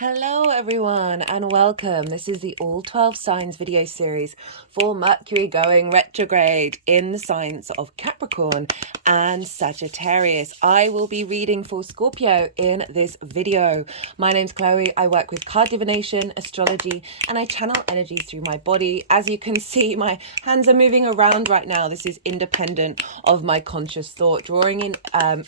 Hello everyone and welcome. This is the All 12 Signs video series for Mercury going retrograde in the signs of Capricorn and Sagittarius. I will be reading for Scorpio in this video. My name's Chloe. I work with card divination, astrology, and I channel energies through my body. As you can see, my hands are moving around right now. This is independent of my conscious thought, drawing in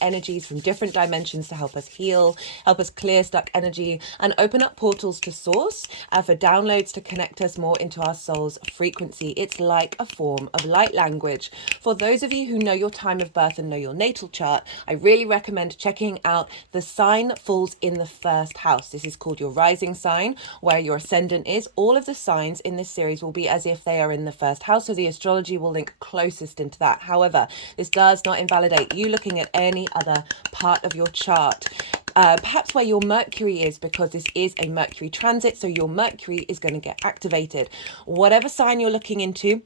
energies from different dimensions to help us heal, help us clear stuck energy, and open up portals to source for downloads to connect us more into our soul's frequency. It's like a form of light language. For those of you who know your time of birth and know your natal chart, I really recommend checking out the sign that falls in the first house. This is called your rising sign, where your ascendant is. All of the signs in this series will be as if they are in the first house, so the astrology will link closest into that. However, this does not invalidate you looking at any other part of your chart. Perhaps where your Mercury is, because this is a Mercury transit, so your Mercury is going to get activated. Whatever sign you're looking into,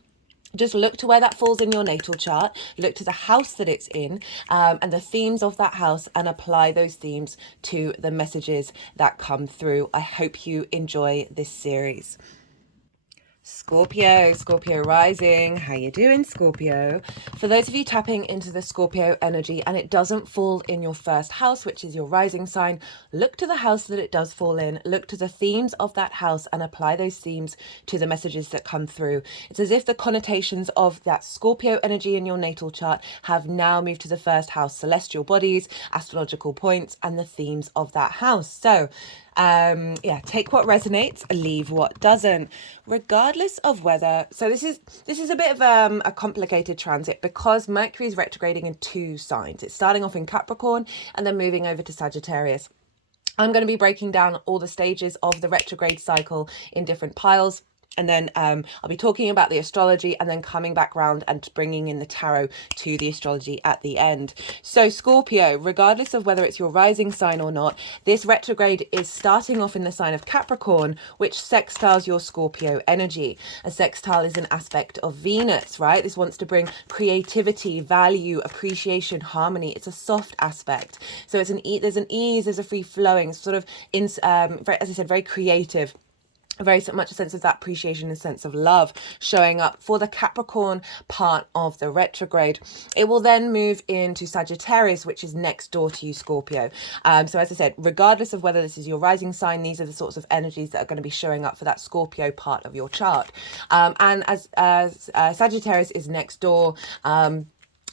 just look to where that falls in your natal chart, look to the house that it's in, and the themes of that house, and apply those themes to the messages that come through. I hope you enjoy this series. Scorpio rising. How you doing, Scorpio? For those of you tapping into the Scorpio energy and it doesn't fall in your first house, which is your rising sign, look to the house that it does fall in, look to the themes of that house and apply those themes to the messages that come through. It's as if the connotations of that Scorpio energy in your natal chart have now moved to the first house, celestial bodies, astrological points, and the themes of that house. So take what resonates, leave what doesn't, regardless of whether. So this is a bit of a complicated transit because Mercury is retrograding in two signs. It's starting off in Capricorn and then moving over to Sagittarius. I'm going to be breaking down all the stages of the retrograde cycle in different piles. And then I'll be talking about the astrology and then coming back round and bringing in the tarot to the astrology at the end. So Scorpio, regardless of whether it's your rising sign or not, this retrograde is starting off in the sign of Capricorn, which sextiles your Scorpio energy. A sextile is an aspect of Venus, right? This wants to bring creativity, value, appreciation, harmony. It's a soft aspect. So it's there's an ease, there's a free flowing, sort of, as I said, very creative. Very much a sense of that appreciation and sense of love showing up for the Capricorn part of the retrograde. It will then move into Sagittarius, which is next door to you, Scorpio. So as I said, regardless of whether this is your rising sign, these are the sorts of energies that are going to be showing up for that Scorpio part of your chart. And as Sagittarius is next door,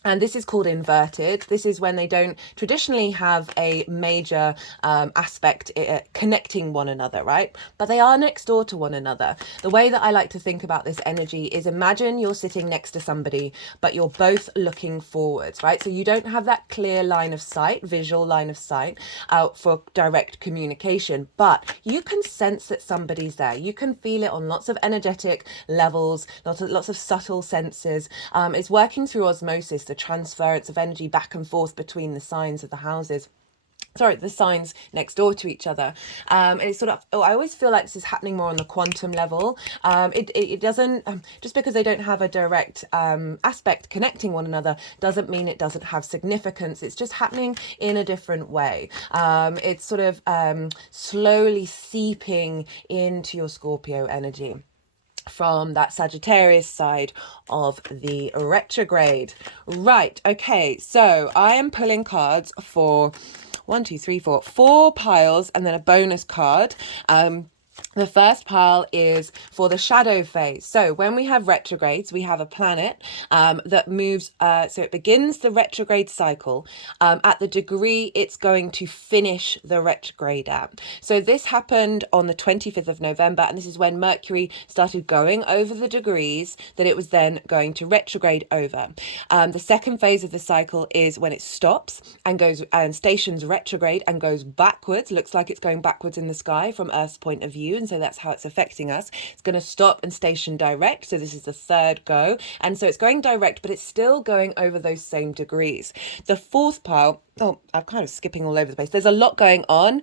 and this is called inverted. This is when they don't traditionally have a major aspect connecting one another, right? But they are next door to one another. The way that I like to think about this energy is, imagine you're sitting next to somebody, but you're both looking forwards, right? So you don't have that clear line of sight, visual line of sight for direct communication, but you can sense that somebody's there. You can feel it on lots of energetic levels, lots of subtle senses. It's working through osmosis, the transference of energy back and forth between the signs of the houses. The signs next door to each other. And it's sort of, I always feel like this is happening more on the quantum level. It doesn't, just because they don't have a direct aspect connecting one another doesn't mean it doesn't have significance. It's just happening in a different way. It's sort of slowly seeping into your Scorpio energy from that Sagittarius side of the retrograde. Right, okay, so I am pulling cards for 4 piles and then a bonus card. The first pile is for the shadow phase. So when we have retrogrades, we have a planet that moves, so it begins the retrograde cycle at the degree it's going to finish the retrograde at. So this happened on the 25th of November, and this is when Mercury started going over the degrees that it was then going to retrograde over. The second phase of the cycle is when it stops and goes and stations retrograde and goes backwards. Looks like it's going backwards in the sky from Earth's point of view. And so that's how it's affecting us. It's going to stop and station direct. So this is the third go. And so it's going direct, but it's still going over those same degrees. The fourth pile, I'm kind of skipping all over the place. There's a lot going on.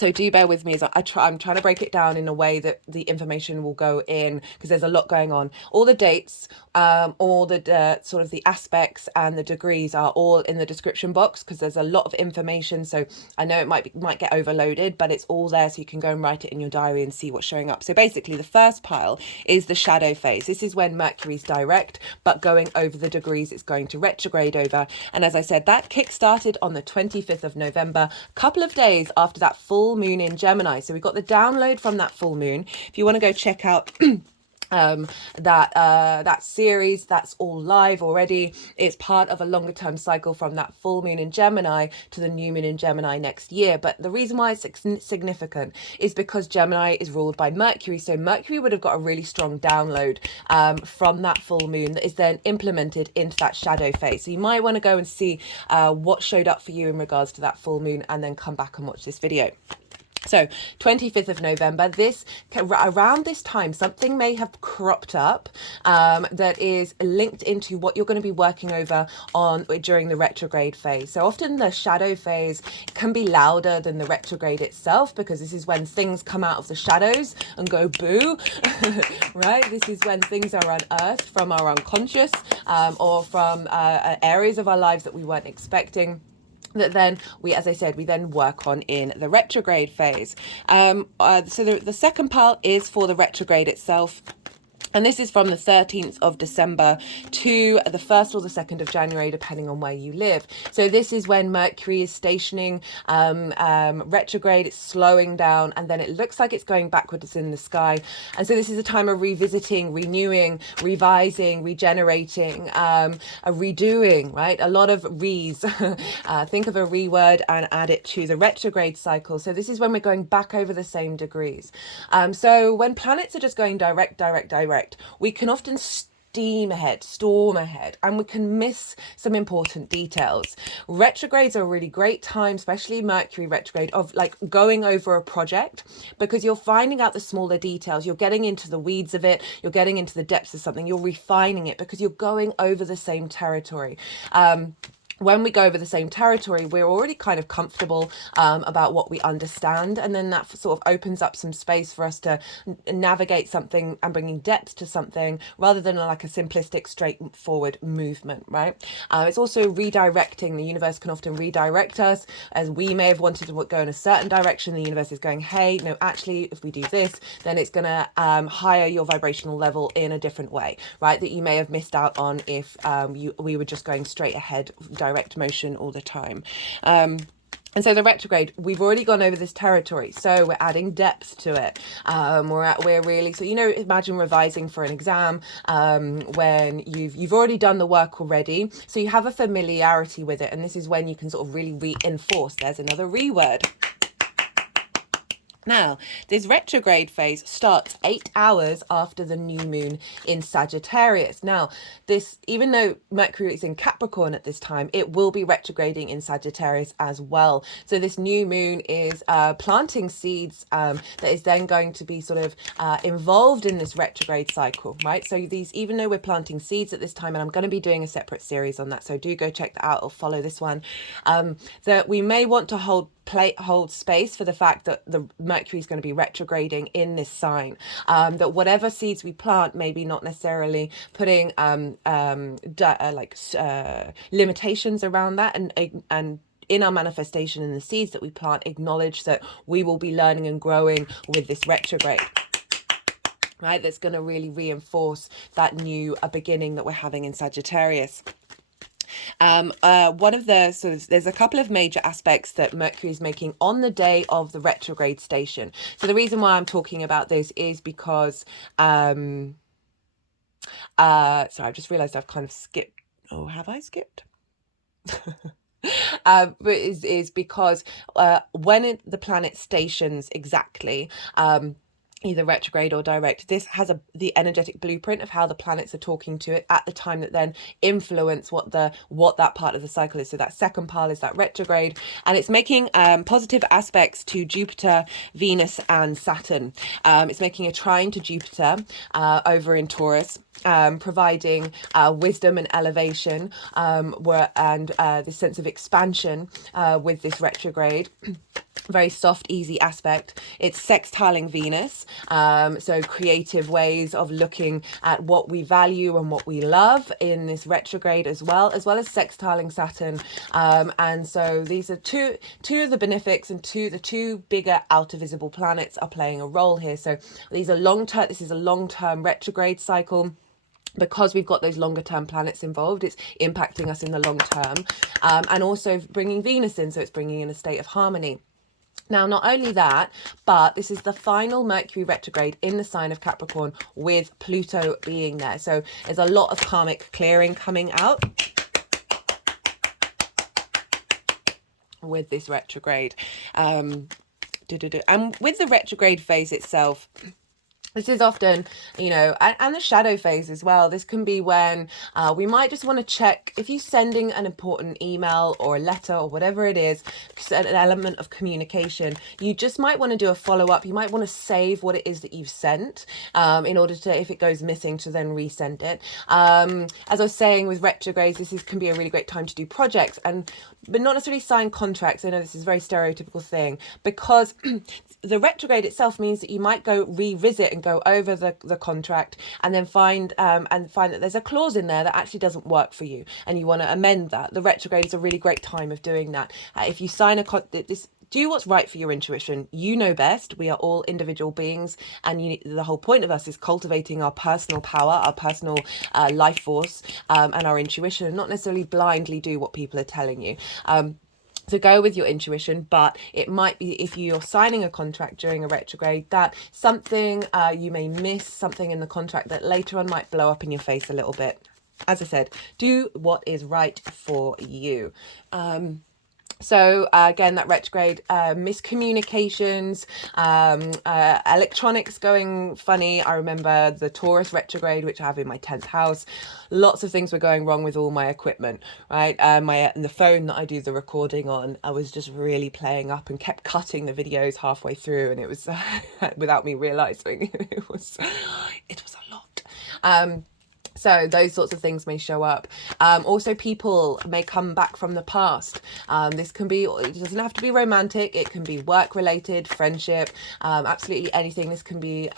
So do bear with me as I'm trying to break it down in a way that the information will go in, because there's a lot going on. All the dates, all the sort of the aspects and the degrees are all in the description box, because there's a lot of information. So I know it might get overloaded, but it's all there, so you can go and write it in your diary and see what's showing up. So basically the first pile is the shadow phase. This is when Mercury's direct, but going over the degrees it's going to retrograde over. And as I said, that kick-started on the 25th of November, a couple of days after that full moon in Gemini. So we got the download from that full moon. If you want to go check out that series, that's all live already. It's part of a longer term cycle from that full moon in Gemini to the new moon in Gemini next year. But the reason why it's significant is because Gemini is ruled by Mercury. So Mercury would have got a really strong download from that full moon that is then implemented into that shadow phase. So you might want to go and see what showed up for you in regards to that full moon, and then come back and watch this video. So 25th of November, around this time, something may have cropped up that is linked into what you're going to be working over on during the retrograde phase. So often the shadow phase can be louder than the retrograde itself, because this is when things come out of the shadows and go boo, right? This is when things are unearthed from our unconscious or from areas of our lives that we weren't expecting, that then as I said, we then work on in the retrograde phase. So the second pile is for the retrograde itself. And this is from the 13th of December to the 1st or the 2nd of January, depending on where you live. So this is when Mercury is stationing retrograde, it's slowing down, and then it looks like it's going backwards in the sky. And so this is a time of revisiting, renewing, revising, regenerating, a redoing, right? A lot of re's. Think of a re word and add it to the retrograde cycle. So this is when we're going back over the same degrees. So when planets are just going direct, we can often storm ahead, and we can miss some important details. Retrogrades are a really great time, especially Mercury retrograde, of like going over a project, because you're finding out the smaller details, you're getting into the weeds of it, you're getting into the depths of something, you're refining it, because you're going over the same territory. When we go over the same territory, we're already kind of comfortable about what we understand. And then that sort of opens up some space for us to navigate something and bringing depth to something, rather than like a simplistic, straightforward movement, right? It's also redirecting. The universe can often redirect us, as we may have wanted to go in a certain direction. The universe is going, hey, no, actually, if we do this, then it's going to higher your vibrational level in a different way, right? That you may have missed out on if we were just going straight ahead, direct motion all the time. And so the retrograde, we've already gone over this territory, so we're adding depth to it. We're really, so imagine revising for an exam when you've already done the work already, so you have a familiarity with it, and this is when you can sort of really reinforce. There's another re word. Now, this retrograde phase starts 8 hours after the new moon in Sagittarius. Now, even though Mercury is in Capricorn at this time, it will be retrograding in Sagittarius as well. So this new moon is planting seeds that is then going to be sort of involved in this retrograde cycle, right? So even though we're planting seeds at this time, and I'm going to be doing a separate series on that, so do go check that out or follow this one, that we may want to hold space for the fact that the Mercury is going to be retrograding in this sign, that whatever seeds we plant, maybe not necessarily putting limitations around that, and in our manifestation in the seeds that we plant, acknowledge that we will be learning and growing with this retrograde, right? That's going to really reinforce that new beginning that we're having in Sagittarius. One of the there's a couple of major aspects that Mercury is making on the day of the retrograde station. So the reason why I'm talking about this is because sorry, I've just realized I've kind of skipped. Oh, have I skipped? But is because when the planet stations exactly, either retrograde or direct, this has the energetic blueprint of how the planets are talking to it at the time that then influence what that part of the cycle is. So that second pile is that retrograde, and it's making positive aspects to Jupiter, Venus and Saturn. It's making a trine to Jupiter over in Taurus, providing wisdom and elevation, and this sense of expansion with this retrograde. very soft, easy aspect. It's sextiling Venus, so creative ways of looking at what we value and what we love in this retrograde, as well as sextiling Saturn. And so these are two of the benefics, and the two bigger outer visible planets are playing a role here. So these are long-term. This is a long-term retrograde cycle. Because we've got those longer term planets involved, it's impacting us in the long term, and also bringing Venus in, so it's bringing in a state of harmony. Now, not only that, but this is the final Mercury retrograde in the sign of Capricorn, with Pluto being there. So there's a lot of karmic clearing coming out with this retrograde. And with the retrograde phase itself, this is often, and the shadow phase as well. This can be when we might just want to check if you're sending an important email or a letter or whatever it is, an element of communication. You just might want to do a follow-up. You might want to save what it is that you've sent in order to, if it goes missing, to then resend it. As I was saying, with retrogrades, can be a really great time to do projects, but not necessarily sign contracts. I know this is a very stereotypical thing, because the retrograde itself means that you might go revisit and go over the contract, and then find that there's a clause in there that actually doesn't work for you, and you want to amend that. The retrograde is a really great time of doing that. If you sign do what's right for your intuition. You know best. We are all individual beings, and the whole point of us is cultivating our personal power, our personal life force, and our intuition, and not necessarily blindly do what people are telling you. So go with your intuition, but it might be, if you're signing a contract during a retrograde, that something you may miss, something in the contract that later on might blow up in your face a little bit. As I said, do what is right for you. So again, that retrograde, miscommunications, electronics going funny. I remember the Taurus retrograde, which I have in my 10th house. Lots of things were going wrong with all my equipment, right? And the phone that I do the recording on, I was just really playing up and kept cutting the videos halfway through, and it was without me realizing it was a lot. So those sorts of things may show up. Also, people may come back from the past. This can be, it doesn't have to be romantic. It can be work related, friendship, absolutely anything. This can be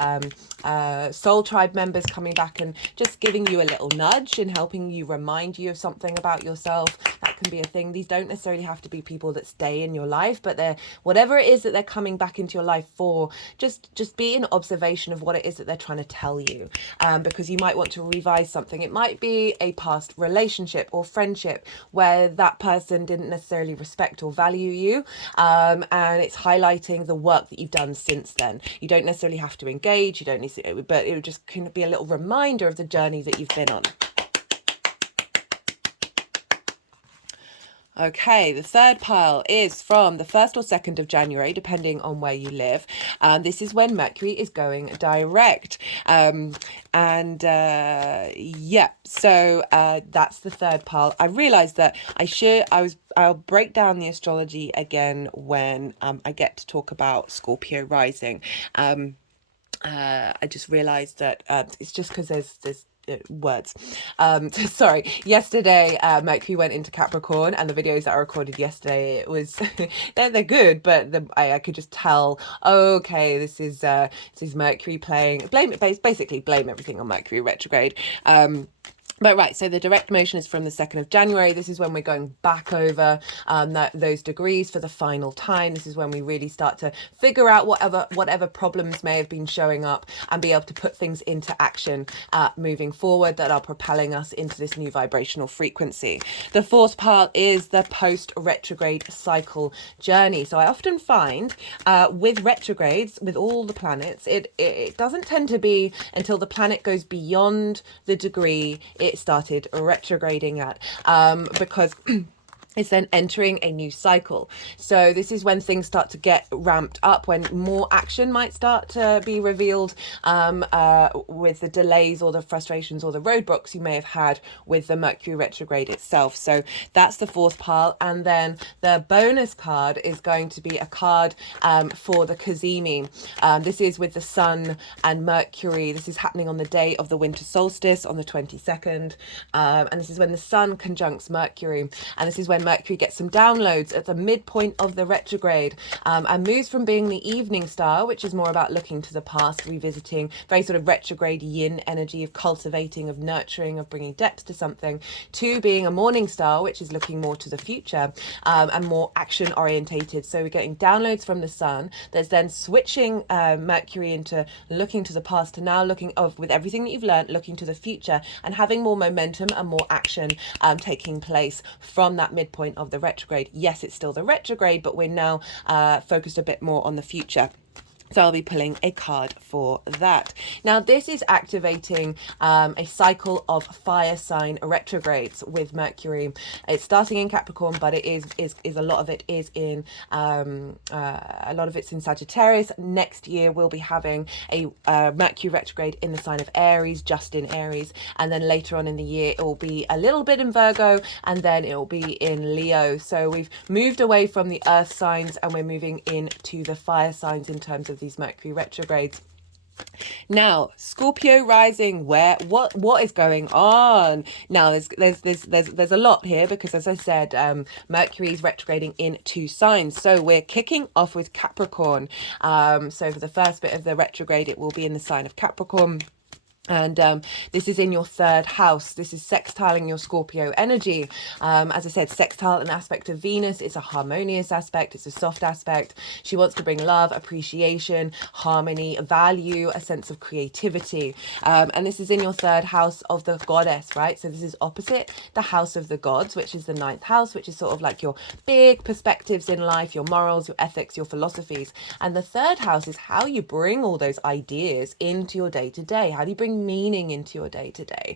soul tribe members coming back and just giving you a little nudge and helping you, remind you of something about yourself. That can be a thing. These don't necessarily have to be people that stay in your life, but they're, whatever it is that they're coming back into your life for, just be in observation of what it is that they're trying to tell you, because you might want to revise something. It might be a past relationship or friendship where that person didn't necessarily respect or value you, and it's highlighting the work that you've done since then. You don't necessarily have to engage, you don't need to, but it would just kind of be a little reminder of the journey that you've been on. Okay, the third pile is from the 1st or 2nd of January, depending on where you live. This is when Mercury is going direct. So that's the third pile. I realized that I'll break down the astrology again when I get to talk about Scorpio rising. I just realized that it's just because there's words. Sorry. Yesterday, Mercury went into Capricorn, and the videos that I recorded yesterday, it was they're good, but I could just tell. Oh, okay, this is Mercury playing. Basically blame everything on Mercury retrograde. But right, so the direct motion is from the 2nd of January. This is when we're going back over those degrees for the final time. This is when we really start to figure out whatever problems may have been showing up, and be able to put things into action moving forward that are propelling us into this new vibrational frequency. The fourth part is the post-retrograde cycle journey. So I often find with retrogrades, with all the planets, it doesn't tend to be until the planet goes beyond the degree it started retrograding at, because it's then entering a new cycle. So this is when things start to get ramped up, when more action might start to be revealed with the delays or the frustrations or the roadblocks you may have had with the Mercury retrograde itself. So that's the fourth pile. And then the bonus card is going to be a card for the Cazimi. This is with the Sun and Mercury. This is happening on the day of the winter solstice on the 22nd. And this is when the Sun conjuncts Mercury. And this is when when Mercury gets some downloads at the midpoint of the retrograde, and moves from being the evening star, which is more about looking to the past, revisiting, very sort of retrograde yin energy of cultivating, of nurturing, of bringing depth to something, to being a morning star, which is looking more to the future, and more action orientated. So we're getting downloads from the sun. There's then switching Mercury into looking to the past to now looking with everything that you've learned, looking to the future and having more momentum and more action taking place from that midpoint of the retrograde. Yes, it's still the retrograde, but we're now focused a bit more on the future. So I'll be pulling a card for that. Now, this is activating a cycle of fire sign retrogrades with Mercury. It's starting in Capricorn, but it is a lot of it is in it's in Sagittarius. Next year we'll be having a Mercury retrograde in the sign of Aries, just in Aries, and then later on in the year it will be a little bit in Virgo, and then it will be in Leo. So we've moved away from the earth signs and we're moving into the fire signs in terms of these Mercury retrogrades. Now, Scorpio rising, what is going on? Now, there's a lot here because, as I said, Mercury is retrograding in 2 signs. So we're kicking off with Capricorn. So for the first bit of the retrograde, it will be in the sign of Capricorn. And this is in your 3rd house. This is sextiling your Scorpio energy. As I said, sextile, an aspect of Venus. It's a harmonious aspect. It's a soft aspect. She wants to bring love, appreciation, harmony, value, a sense of creativity. And this is in your 3rd house of the goddess, right? So this is opposite the house of the gods, which is the 9th house, which is sort of like your big perspectives in life, your morals, your ethics, your philosophies. And the 3rd house is how you bring all those ideas into your day-to-day. How do you bring meaning into your day-to-day?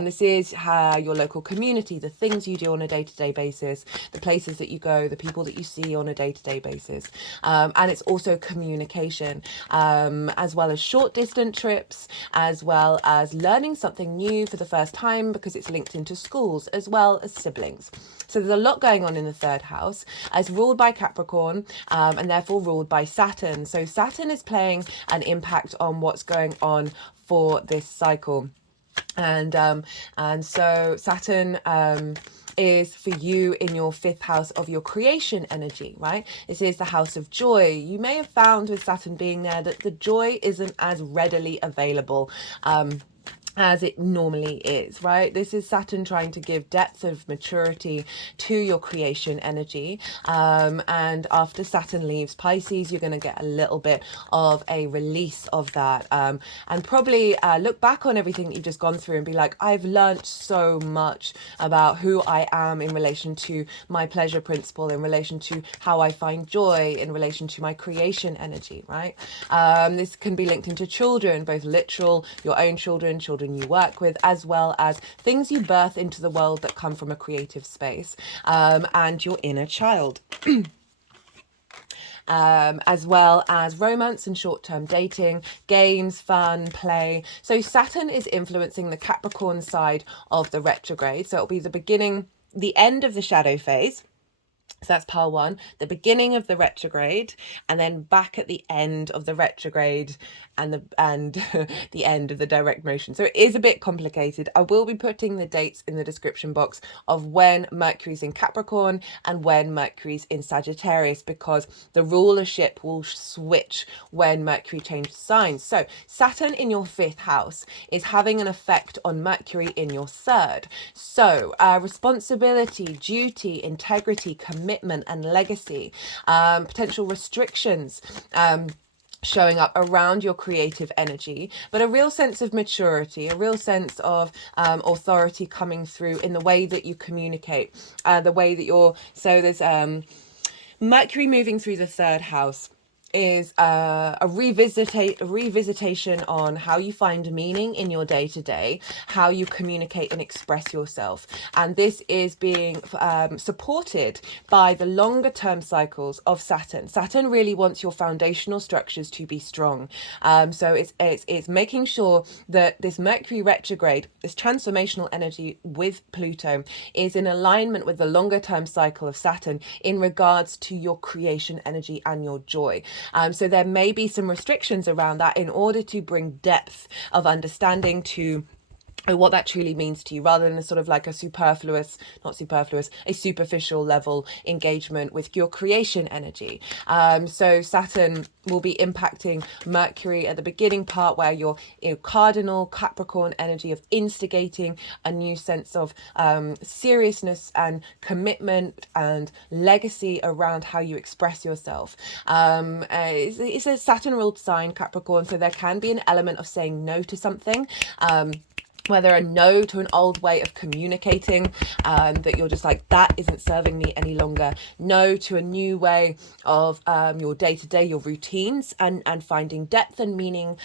This is your local community, the things you do on a day-to-day basis, the places that you go, the people that you see on a day-to-day basis. And it's also communication, as well as short distance trips, as well as learning something new for the first time because it's linked into schools, as well as siblings. So there's a lot going on in the 3rd house, as ruled by Capricorn, and therefore ruled by Saturn. So Saturn is playing an impact on what's going on for this cycle. And so Saturn is for you in your 5th house of your creation energy, right? This is the house of joy. You may have found with Saturn being there that the joy isn't as readily available as it normally is, right? This is Saturn trying to give depth of maturity to your creation energy. And after Saturn leaves Pisces, you're going to get a little bit of a release of that. And probably look back on everything that you've just gone through and be like, I've learned so much about who I am in relation to my pleasure principle, in relation to how I find joy, in relation to my creation energy, right? This can be linked into children, both literal, your own children you work with, as well as things you birth into the world that come from a creative space, and your inner child. As well as romance and short-term dating, games, fun, play. So Saturn is influencing the Capricorn side of the retrograde. So it'll be the end of the shadow phase. So that's pile 1, the beginning of the retrograde, and then back at the end of the retrograde and the end of the direct motion. So it is a bit complicated. I will be putting the dates in the description box of when Mercury's in Capricorn and when Mercury's in Sagittarius, because the rulership will switch when Mercury changes signs. So Saturn in your 5th house is having an effect on Mercury in your 3rd. So responsibility, duty, integrity, commitment and legacy, potential restrictions, showing up around your creative energy, but a real sense of maturity, a real sense of authority coming through in the way that you communicate, the way that there's Mercury moving through the 3rd house is a revisitation on how you find meaning in your day-to-day, how you communicate and express yourself. And this is being supported by the longer term cycles of Saturn. Saturn really wants your foundational structures to be strong. So it's making sure that this Mercury retrograde, this transformational energy with Pluto, is in alignment with the longer term cycle of Saturn in regards to your creation energy and your joy. So there may be some restrictions around that in order to bring depth of understanding to what that truly means to you, rather than a sort of like a superficial level engagement with your creation energy. So Saturn will be impacting Mercury at the beginning part, where your cardinal Capricorn energy of instigating a new sense of seriousness and commitment and legacy around how you express yourself. It's a Saturn ruled sign, Capricorn, so there can be an element of saying no to something. Whether a no to an old way of communicating, that you're just like, that isn't serving me any longer. No to a new way of your day-to-day, your routines, and finding depth and meaning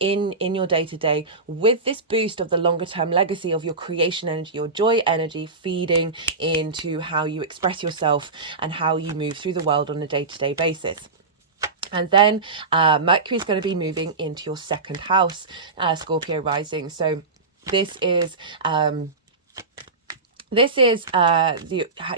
in your day-to-day, with this boost of the longer-term legacy of your creation energy, your joy energy, feeding into how you express yourself and how you move through the world on a day-to-day basis. And then Mercury is going to be moving into your second house, Scorpio rising. So this is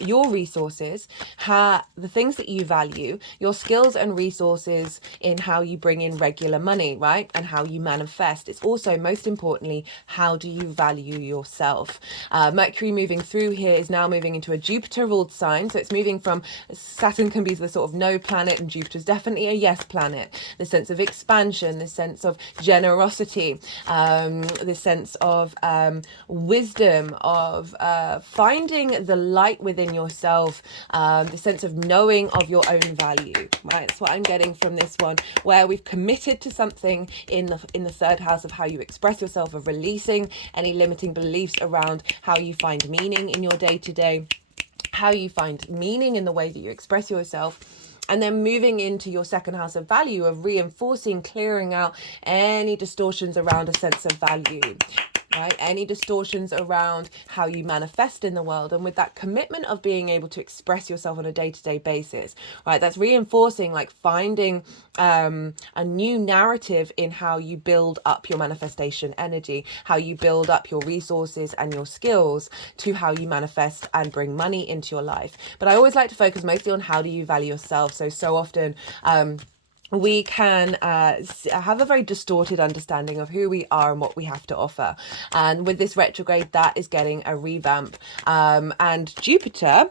your resources, the things that you value, your skills and resources in how you bring in regular money, right? And how you manifest. It's also, most importantly, how do you value yourself? Mercury moving through here is now moving into a Jupiter ruled sign. So it's moving from, Saturn can be the sort of no planet, and Jupiter's definitely a yes planet. The sense of expansion, the sense of generosity, the sense of wisdom, of finding the light within yourself, the sense of knowing of your own value, right? That's what I'm getting from this one, where we've committed to something in the third house of how you express yourself, of releasing any limiting beliefs around how you find meaning in your day-to-day, how you find meaning in the way that you express yourself. And then moving into your second house of value, of reinforcing, clearing out any distortions around a sense of value, right? Any distortions around how you manifest in the world. And with that commitment of being able to express yourself on a day-to-day basis, right? That's reinforcing, like finding a new narrative in how you build up your manifestation energy, how you build up your resources and your skills to how you manifest and bring money into your life. But I always like to focus mostly on how do you value yourself. So often, we can have a very distorted understanding of who we are and what we have to offer. And with this retrograde, that is getting a revamp. And Jupiter,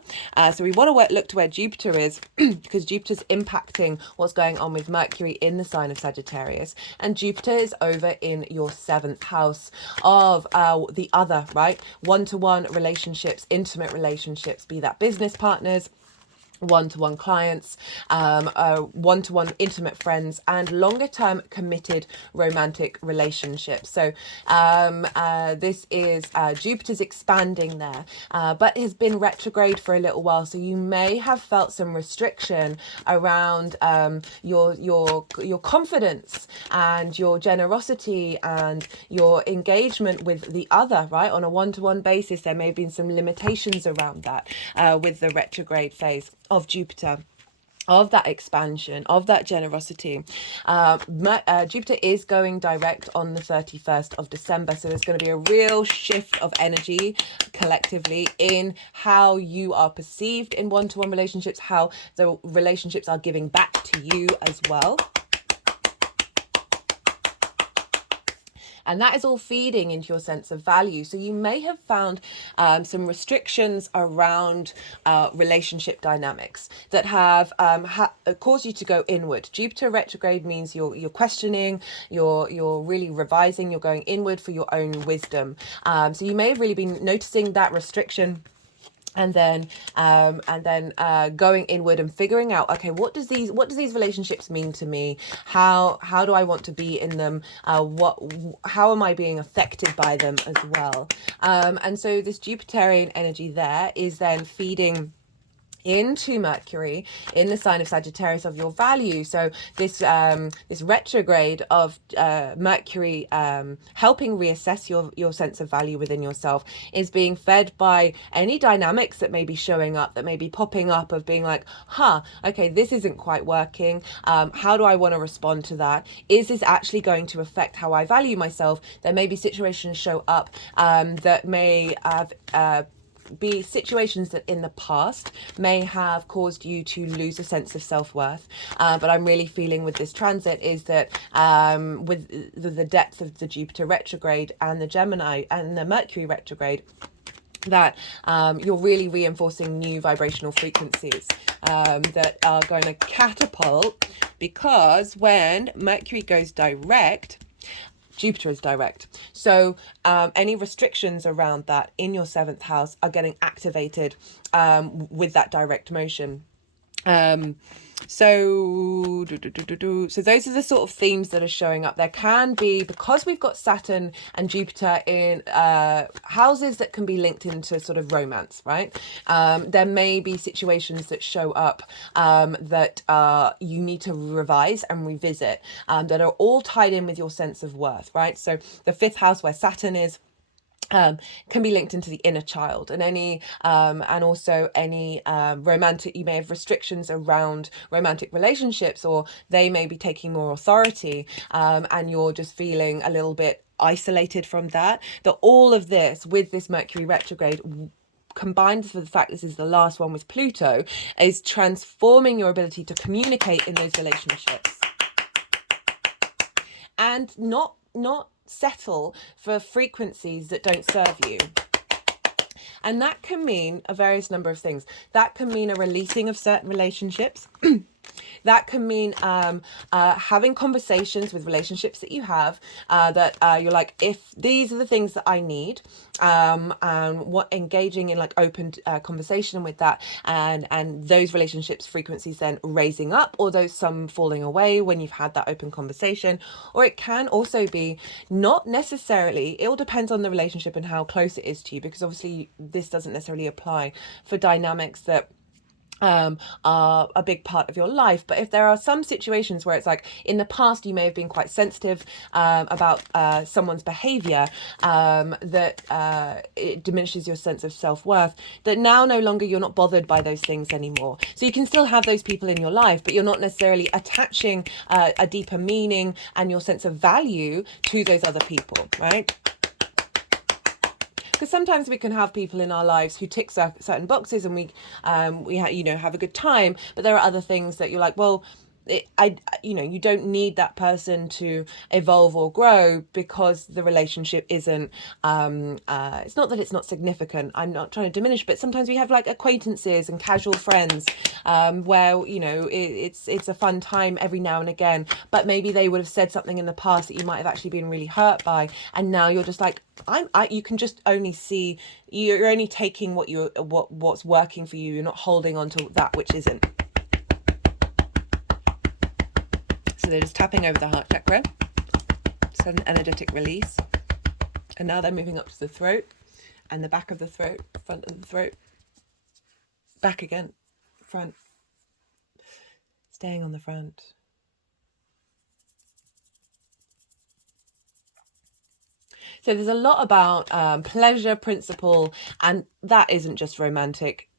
so we want to look to where Jupiter is, because Jupiter's impacting what's going on with Mercury in the sign of Sagittarius. And Jupiter is over in your seventh house of the other, right? One-to-one relationships, intimate relationships, be that business partners, one-to-one clients, one-to-one intimate friends, and longer-term committed romantic relationships. So this is Jupiter's expanding there, but has been retrograde for a little while. So you may have felt some restriction around your confidence and your generosity and your engagement with the other, right? On a one-to-one basis, there may have been some limitations around that with the retrograde phase of Jupiter, of that expansion, of that generosity. Jupiter is going direct on the 31st of December. So there's going to be a real shift of energy collectively in how you are perceived in one-to-one relationships, how the relationships are giving back to you as well. And that is all feeding into your sense of value. So you may have found some restrictions around relationship dynamics that have caused you to go inward. Jupiter retrograde means you're questioning, you're really revising, you're going inward for your own wisdom. So you may have really been noticing that restriction. And then going inward and figuring out, okay, what does these relationships mean to me? How do I want to be in them? How am I being affected by them as well? And so this Jupiterian energy there is then feeding into Mercury in the sign of Sagittarius of your value. So this this retrograde of Mercury helping reassess your sense of value within yourself is being fed by any dynamics that may be showing up, that may be popping up, of being like, okay, this isn't quite working. How do I want to respond to that? Is this actually going to affect how I value myself? There may be situations show up that may have be situations that in the past may have caused you to lose a sense of self-worth. But I'm really feeling with this transit is that with the depth of the Jupiter retrograde and the Gemini and the Mercury retrograde, that you're really reinforcing new vibrational frequencies that are going to catapult, because when Mercury goes direct, Jupiter is direct. So any restrictions around that in your 7th house are getting activated with that direct motion. So those are the sort of themes that are showing up. There can be, because we've got Saturn and Jupiter in houses that can be linked into sort of romance, right? There may be situations that show up that you need to revise and revisit, that are all tied in with your sense of worth, right? So the 5th house where Saturn is, can be linked into the inner child, and any and also any romantic, you may have restrictions around romantic relationships, or they may be taking more authority, and you're just feeling a little bit isolated from that. That all of this with this Mercury retrograde, combined with the fact this is the last one with Pluto, is transforming your ability to communicate in those relationships and not settle for frequencies that don't serve you. And that can mean a various number of things. That can mean a releasing of certain relationships. That can mean having conversations with relationships that you have, that you're like, if these are the things that I need, and what engaging in like open conversation with that, and those relationships frequencies then raising up, or those some falling away when you've had that open conversation. Or it can also be not necessarily, it all depends on the relationship and how close it is to you, because obviously this doesn't necessarily apply for dynamics that are a big part of your life. But if there are some situations where it's like in the past you may have been quite sensitive about someone's behavior, that it diminishes your sense of self-worth, that now no longer you're not bothered by those things anymore. So you can still have those people in your life, but you're not necessarily attaching a deeper meaning and your sense of value to those other people, right? Because sometimes we can have people in our lives who tick certain boxes, and we have a good time, but there are other things that you're like, well, you don't need that person to evolve or grow, because the relationship isn't, it's not that it's not significant, I'm not trying to diminish, but sometimes we have like acquaintances and casual friends, where, it's a fun time every now and again, but maybe they would have said something in the past that you might have actually been really hurt by, and now you're just like, you can just only see, you're only taking what's working for you, you're not holding on to that which isn't. So they're just tapping over the heart chakra. So an energetic release. And now they're moving up to the throat and the back of the throat, front of the throat, back again, front, staying on the front. So there's a lot about pleasure principle, and that isn't just romantic.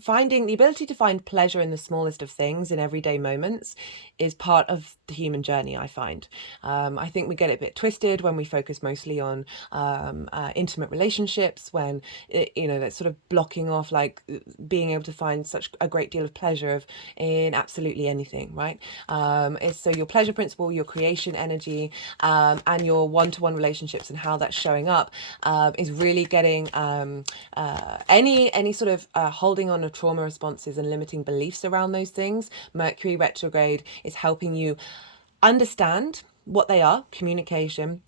Finding the ability to find pleasure in the smallest of things in everyday moments is part of the human journey, I find. I think we get it a bit twisted when we focus mostly on intimate relationships, when that's sort of blocking off like being able to find such a great deal of pleasure in absolutely anything, right? It's so your pleasure principle, your creation energy, and your one-to-one relationships and how that's showing up is really getting any sort of holding on to trauma responses and limiting beliefs around those things. Mercury retrograde is helping you understand what they are, communication,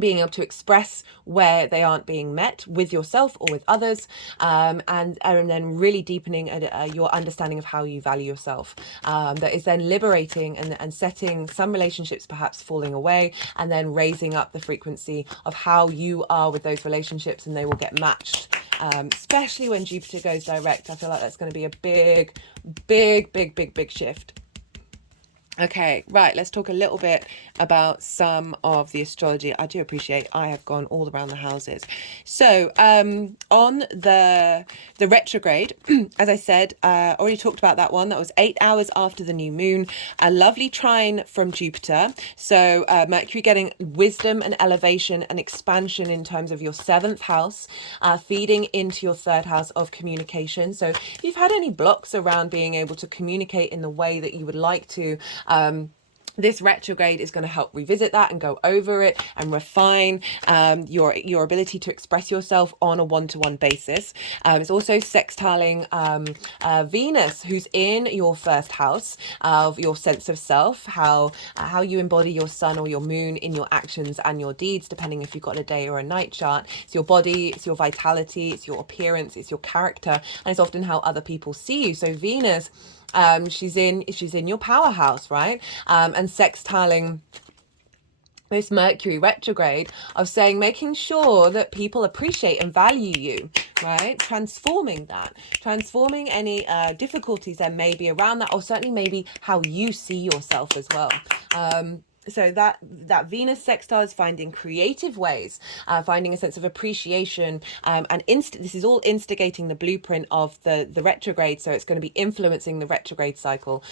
being able to express where they aren't being met with yourself or with others, and then really deepening your understanding of how you value yourself. That is then liberating and setting some relationships perhaps falling away, and then raising up the frequency of how you are with those relationships, and they will get matched. Especially when Jupiter goes direct, I feel like that's going to be a big shift. Okay, right, let's talk a little bit about some of the astrology. I do appreciate I have gone all around the houses. So, on the retrograde, as I said, already talked about that one. That was 8 hours after the new moon. A lovely trine from Jupiter. So, Mercury getting wisdom and elevation and expansion in terms of your 7th house, feeding into your 3rd house of communication. So, if you've had any blocks around being able to communicate in the way that you would like to, this retrograde is going to help revisit that and go over it and refine your ability to express yourself on a one-to-one basis. It's also sextiling Venus, who's in your 1st house of your sense of self, how you embody your sun or your moon in your actions and your deeds, depending if you've got a day or a night chart. It's your body, it's your vitality, it's your appearance, it's your character, and it's often how other people see you. So Venus, she's in your powerhouse, right? And sextiling this Mercury retrograde of saying, making sure that people appreciate and value you, right? Transforming any difficulties there may be around that, or certainly maybe how you see yourself as well. So that Venus sextile is finding creative ways, finding a sense of appreciation, and this is all instigating the blueprint of the retrograde. So it's going to be influencing the retrograde cycle.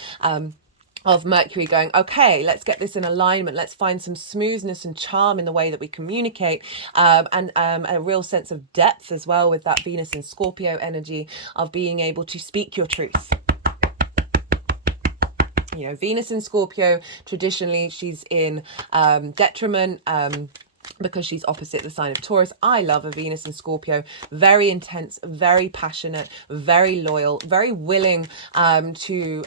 Of Mercury going, okay, let's get this in alignment. Let's find some smoothness and charm in the way that we communicate, and a real sense of depth as well with that Venus and Scorpio energy of being able to speak your truth. You know, Venus in Scorpio, traditionally, she's in detriment, because she's opposite the sign of Taurus. I love a Venus in Scorpio, very intense, very passionate, very loyal, very willing to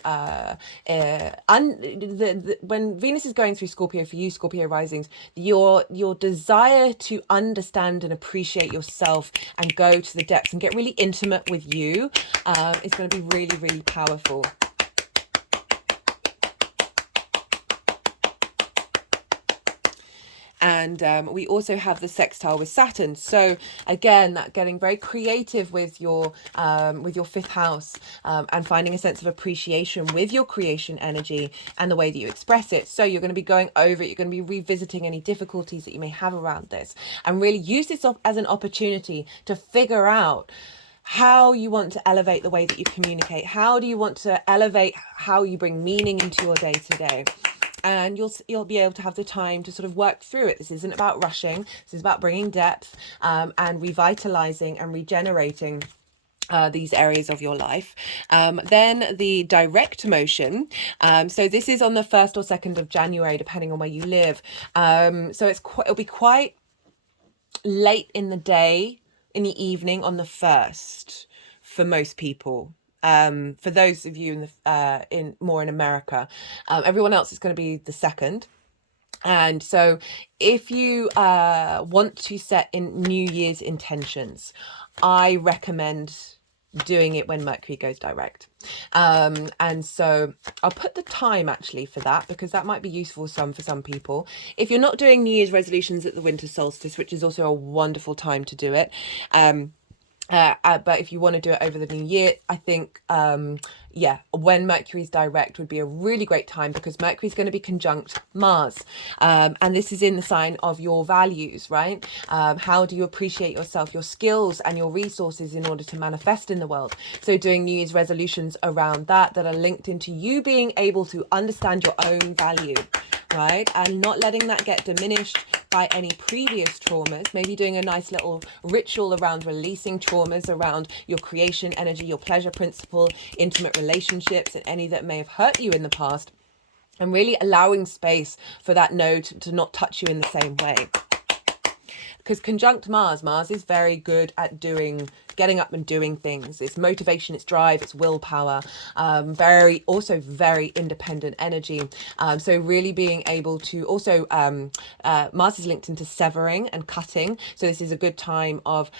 when Venus is going through Scorpio for you, Scorpio risings, your desire to understand and appreciate yourself and go to the depths and get really intimate with you is going to be really, really powerful. And we also have the sextile with Saturn. So again, that getting very creative with your 5th house, and finding a sense of appreciation with your creation energy and the way that you express it. So you're going to be going over it. You're going to be revisiting any difficulties that you may have around this, and really use this as an opportunity to figure out how you want to elevate the way that you communicate. How do you want to elevate how you bring meaning into your day to day? And you'll be able to have the time to sort of work through it. This isn't about rushing. This is about bringing depth, and revitalizing and regenerating these areas of your life. Then the direct motion. So this is on the 1st or 2nd of January, depending on where you live. So it'll be quite late in the day, in the evening on the 1st for most people. For those of you in more in America, everyone else is going to be the 2nd. And so if you want to set in New Year's intentions, I recommend doing it when Mercury goes direct. And so I'll put the time actually for that, because that might be useful for some people. If you're not doing New Year's resolutions at the winter solstice, which is also a wonderful time to do it, but if you want to do it over the new year, I think, when Mercury's direct would be a really great time, because Mercury's going to be conjunct Mars. And this is in the sign of your values, right? How do you appreciate yourself, your skills and your resources in order to manifest in the world? So doing New Year's resolutions around that are linked into you being able to understand your own value, right? And not letting that get diminished by any previous traumas. Maybe doing a nice little ritual around releasing traumas around your creation energy, your pleasure principle, intimate relationships, and any that may have hurt you in the past, and really allowing space for that node to not touch you in the same way. Because conjunct Mars is very good at getting up and doing things. It's motivation, it's drive, it's willpower, very independent energy. So really being able to also, Mars is linked into severing and cutting. So this is a good time of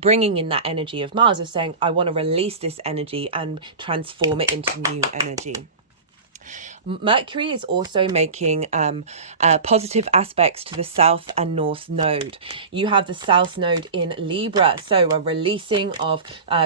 bringing in that energy of Mars, of saying, I want to release this energy and transform it into new energy. Mercury is also making positive aspects to the South and North node. You have the South node in Libra, so a releasing of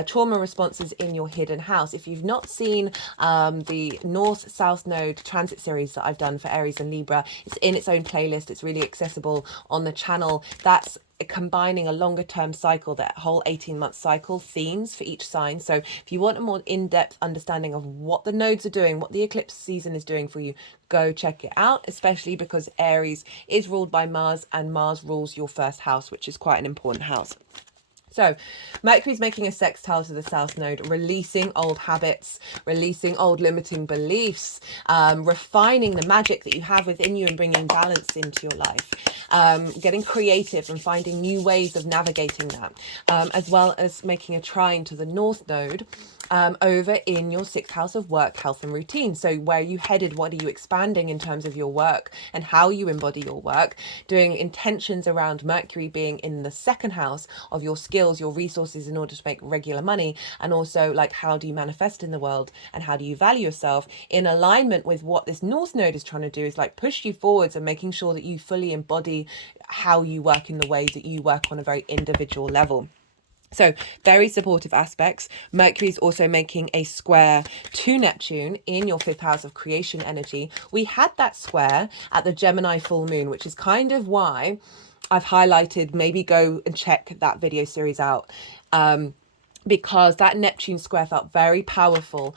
trauma responses in your hidden house. If you've not seen the North-South node transit series that I've done for Aries and Libra, it's in its own playlist. It's really accessible on the channel. That's combining a longer term cycle, that whole 18-month cycle themes for each sign. So if you want a more in-depth understanding of what the nodes are doing, what the eclipse season is doing for you, go check it out, especially because Aries is ruled by Mars, and Mars rules your first house, which is quite an important house. So Mercury's making a sextile to the South node, releasing old habits, releasing old limiting beliefs, refining the magic that you have within you and bringing balance into your life, getting creative and finding new ways of navigating that, as well as making a trine to the North node, over in your sixth house of work, health and routine. So where are you headed? What are you expanding in terms of your work and how you embody your work? Doing intentions around Mercury being in the second house of your skills, your resources in order to make regular money. And also like, how do you manifest in the world and how do you value yourself in alignment with what this North node is trying to do, is like push you forwards and making sure that you fully embody how you work in the way that you work on a very individual level. So very supportive aspects. Mercury is also making a square to Neptune in your fifth house of creation energy. We had that square at the Gemini full moon, which is kind of why I've highlighted, maybe go and check that video series out. Because that Neptune square felt very powerful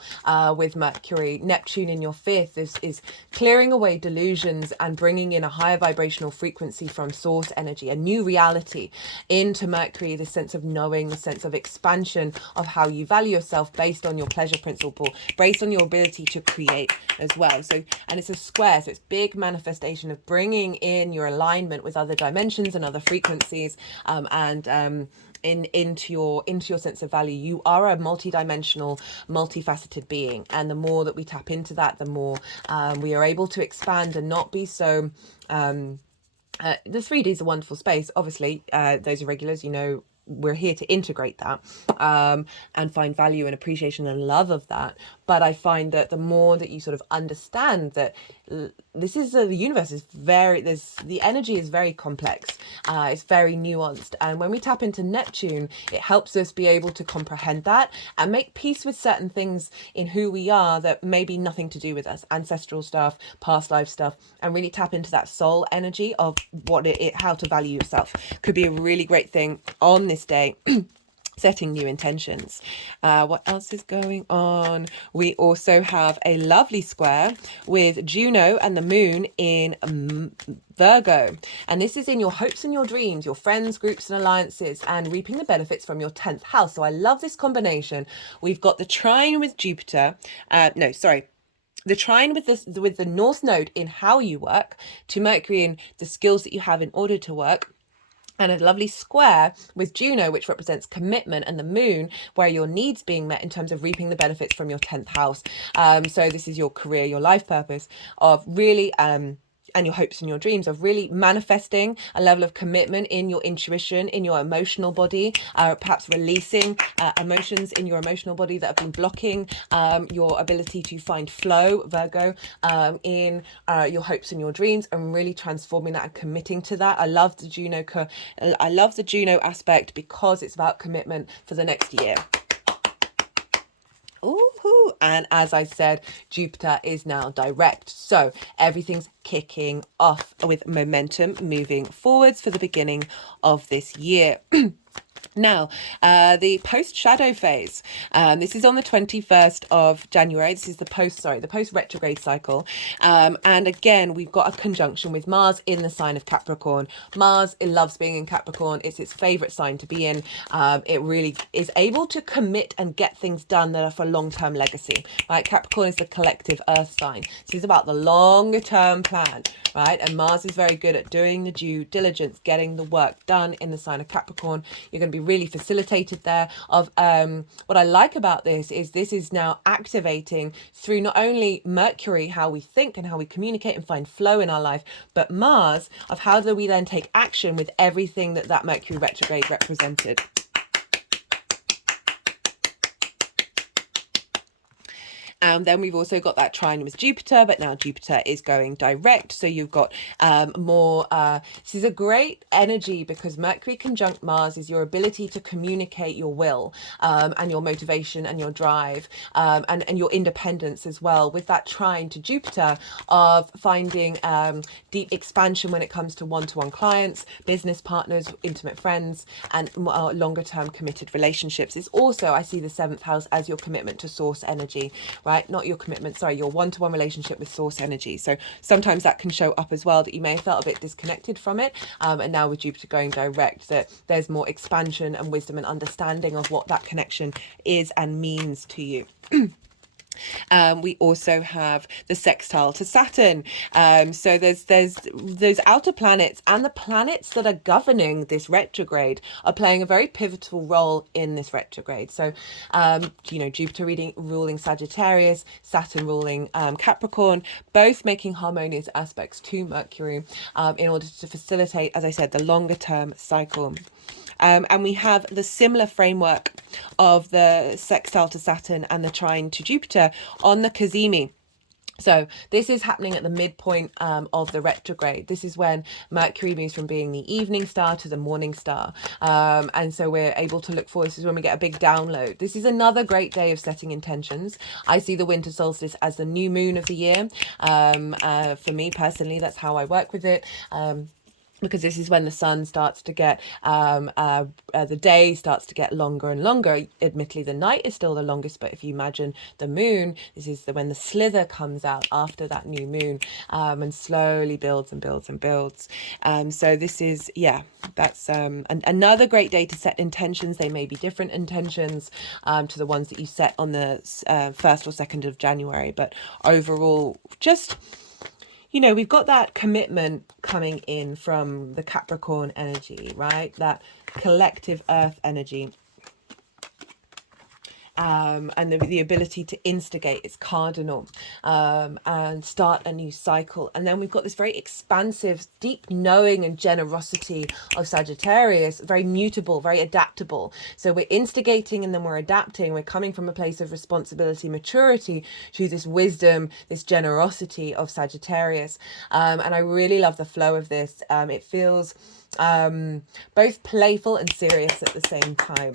with Mercury. Neptune in your fifth is clearing away delusions and bringing in a higher vibrational frequency from source energy, a new reality into Mercury, the sense of knowing, the sense of expansion of how you value yourself based on your pleasure principle, based on your ability to create as well. So, and it's a square, so it's big manifestation of bringing in your alignment with other dimensions and other frequencies, into your sense of value. You are a multi-dimensional, multifaceted being, and the more that we tap into that, the more we are able to expand and not be so the 3D is a wonderful space, obviously. Those are regulars, you know, we're here to integrate that and find value and appreciation and love of that. But I find that the more that you sort of understand that this is the universe is the energy is very complex, it's very nuanced, and when we tap into Neptune, it helps us be able to comprehend that and make peace with certain things in who we are that may be nothing to do with us, ancestral stuff, past life stuff, and really tap into that soul energy of how to value yourself. Could be a really great thing on this day. Setting new intentions. What else is going on? We also have a lovely square with Juno and the moon in Virgo. And this is in your hopes and your dreams, your friends, groups and alliances, and reaping the benefits from your 10th house. So I love this combination. We've got the trine with Jupiter. The trine with the North node in how you work to Mercury in the skills that you have in order to work. And a lovely square with Juno, which represents commitment, and the moon, where your needs being met in terms of reaping the benefits from your 10th house. So this is your career, your life purpose of really, and your hopes and your dreams of really manifesting a level of commitment in your intuition, in your emotional body, perhaps releasing emotions in your emotional body that have been blocking your ability to find flow, Virgo, in your hopes and your dreams, and really transforming that and committing to that. I love the Juno aspect because it's about commitment for the next year. Ooh, and as I said, Jupiter is now direct, so everything's kicking off with momentum moving forwards for the beginning of this year. Now, the post-shadow phase, this is on the 21st of January. This is the post-retrograde cycle. And again, we've got a conjunction with Mars in the sign of Capricorn. Mars, it loves being in Capricorn. It's its favorite sign to be in. It really is able to commit and get things done that are for long-term legacy, right? Capricorn is the collective earth sign. So it's about the longer-term plan, right? And Mars is very good at doing the due diligence, getting the work done in the sign of Capricorn. You're going to be really facilitated there. Of what I like about this is now activating through not only Mercury, how we think and how we communicate and find flow in our life, but Mars, of how do we then take action with everything that Mercury retrograde represented. Then we've also got that trine with Jupiter, but now Jupiter is going direct. So you've got more, this is a great energy because Mercury conjunct Mars is your ability to communicate your will and your motivation and your drive and your independence as well, with that trine to Jupiter of finding deep expansion when it comes to one-to-one clients, business partners, intimate friends, and longer term committed relationships. It's also, I see the 7th house as your commitment to source energy, right? Not your commitment, sorry, your one-to-one relationship with source energy. So sometimes that can show up as well, that you may have felt a bit disconnected from it. And now with Jupiter going direct, that there's more expansion and wisdom and understanding of what that connection is and means to you. We also have the sextile to Saturn. So there's those outer planets, and the planets that are governing this retrograde are playing a very pivotal role in this retrograde. So, Jupiter ruling Sagittarius, Saturn ruling Capricorn, both making harmonious aspects to Mercury in order to facilitate, as I said, the longer term cycle. And we have the similar framework of the sextile to Saturn and the trine to Jupiter on the cazimi. So this is happening at the midpoint of the retrograde. This is when Mercury moves from being the evening star to the morning star. And so we're able to look forward. This is when we get a big download. This is another great day of setting intentions. I see the winter solstice as the new moon of the year. For me personally, that's how I work with it. Because this is when the sun starts to get, the day starts to get longer and longer. Admittedly, the night is still the longest, but if you imagine the moon, this is when the slither comes out after that new moon, and slowly builds and builds and builds. So this is, that's another great day to set intentions. They may be different intentions to the ones that you set on the 1st or 2nd of January, but overall, just... we've got that commitment coming in from the Capricorn energy, right? That collective earth energy. And the ability to instigate is cardinal, and start a new cycle. And then we've got this very expansive, deep knowing and generosity of Sagittarius, very mutable, very adaptable. So we're instigating and then we're adapting. We're coming from a place of responsibility, maturity, to this wisdom, this generosity of Sagittarius. And I really love the flow of this. It feels both playful and serious at the same time.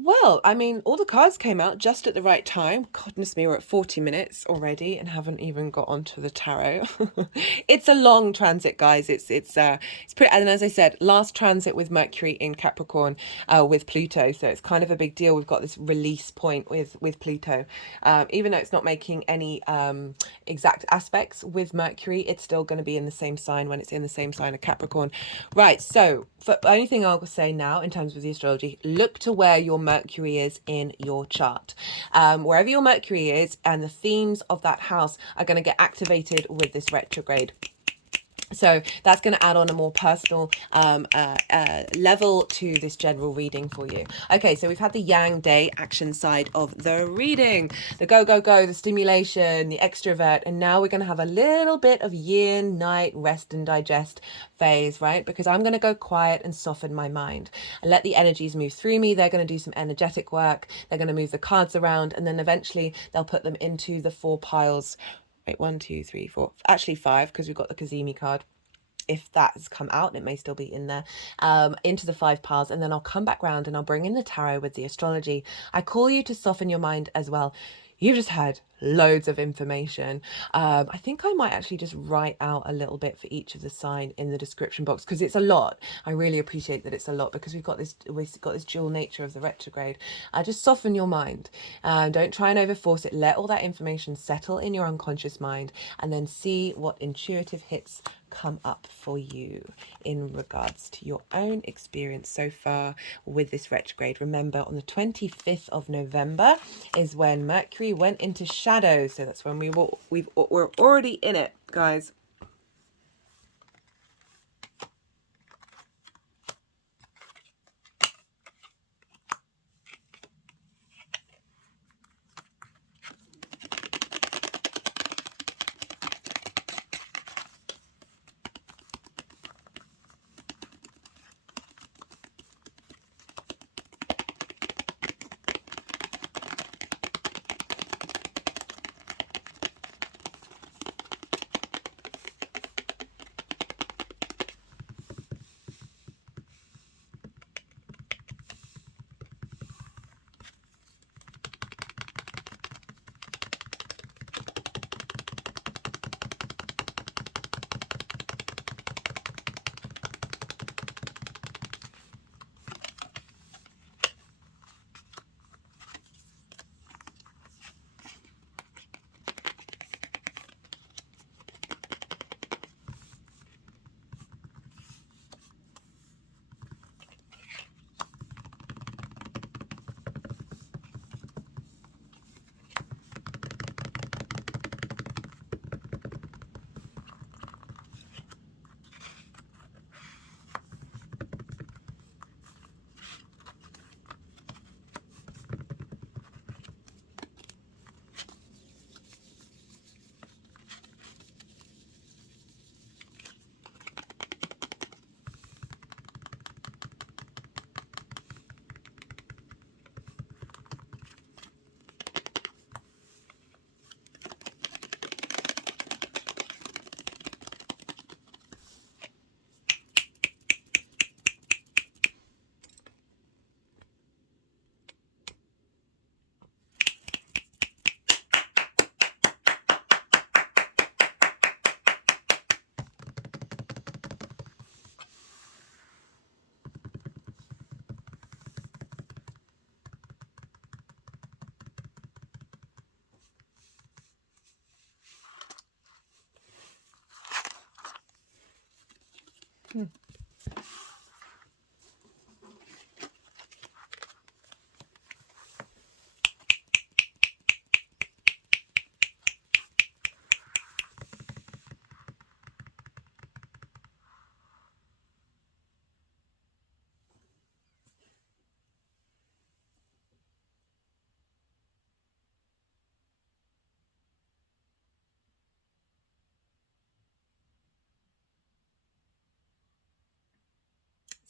Well, I mean, all the cards came out just at the right time. Goodness me, we're at 40 minutes already and haven't even got onto the tarot. It's a long transit, guys. It's pretty, and as I said, last transit with Mercury in Capricorn with Pluto, so it's kind of a big deal. We've got this release point with Pluto. Even though it's not making any exact aspects with Mercury, it's still going to be in the same sign when it's in the same sign of Capricorn. Right, so for the only thing I'll say now in terms of the astrology, look to where your Mercury is in your chart. Wherever your Mercury is, and the themes of that house are going to get activated with this retrograde. So that's going to add on a more personal level to this general reading for you. Okay, so we've had the Yang Day action side of the reading, the go, go, go, the stimulation, the extrovert, and now we're going to have a little bit of yin, night, rest and digest phase, right? Because I'm going to go quiet and soften my mind and let the energies move through me. They're going to do some energetic work. They're going to move the cards around, and then eventually they'll put them into the 4 piles. Wait, 1, 2, 3, 4, actually 5, because we've got the Kazemi card. If that has come out, it may still be in there, into the 5 piles, and then I'll come back round and I'll bring in the tarot with the astrology. I call you to soften your mind as well. You've just had loads of information. I think I might actually just write out a little bit for each of the sign in the description box, because it's a lot. I really appreciate that it's a lot, because we've got this dual nature of the retrograde. Just soften your mind. Don't try and overforce it. Let all that information settle in your unconscious mind, and then see what intuitive hits come up for you in regards to your own experience so far with this retrograde. Remember, on the 25th of November is when Mercury went into shadow, so that's when we're already in it, guys.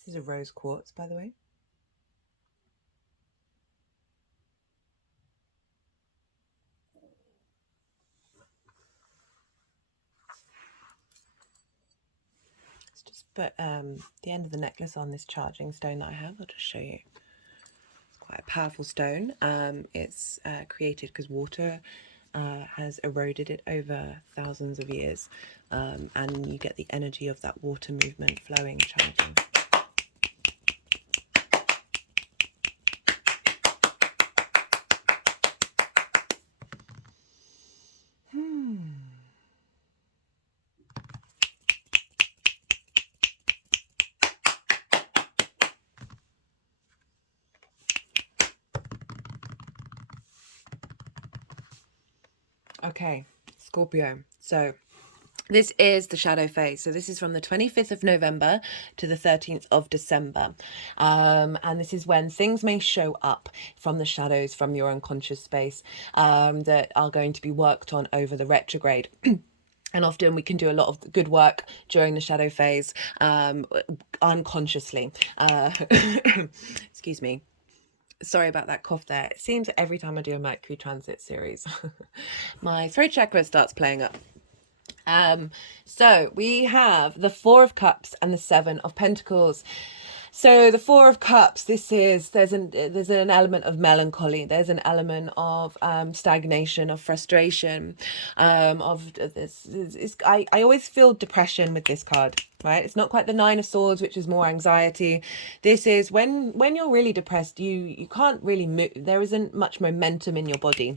This is a rose quartz, by the way. Let's just put the end of the necklace on this charging stone that I have. I'll just show you. It's quite a powerful stone. It's created because water has eroded it over thousands of years, and you get the energy of that water movement flowing, charging. Okay, Scorpio. So this is the shadow phase. So this is from the 25th of November to the 13th of December. And this is when things may show up from the shadows, from your unconscious space, that are going to be worked on over the retrograde. And often we can do a lot of good work during the shadow phase, unconsciously. Excuse me. Sorry about that cough there. It seems every time I do a Mercury transit series, my throat chakra starts playing up. So we have the Four of Cups and the Seven of Pentacles. So the Four of Cups, there's an element of melancholy. There's an element of stagnation, of frustration, of this. I always feel depression with this card, right? It's not quite the Nine of Swords, which is more anxiety. This is when you're really depressed, you can't really move. There isn't much momentum in your body.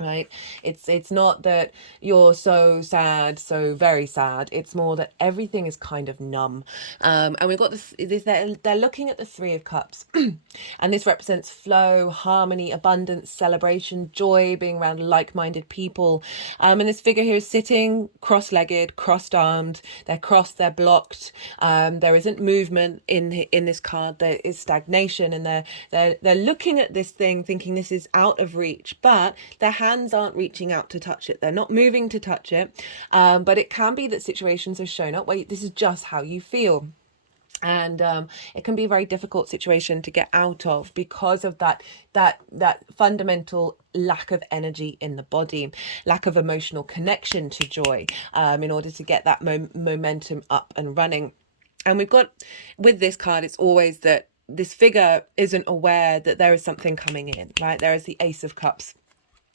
Right, it's not that you're so sad, so very sad. It's more that everything is kind of numb, and we've got this they're looking at the Three of Cups, and this represents flow, harmony, abundance, celebration, joy, being around like-minded people. And this figure here is sitting cross-legged, crossed-armed. They're crossed, they're blocked. There isn't movement in this card. There is stagnation, and they're looking at this thing thinking this is out of reach, but their hands aren't reaching out to touch it. They're not moving to touch it. But it can be that situations have shown up where this is just how you feel. And it can be a very difficult situation to get out of because of that fundamental lack of energy in the body, lack of emotional connection to joy, in order to get that momentum up and running. And we've got, with this card, it's always that this figure isn't aware that there is something coming in, right? There is the Ace of Cups.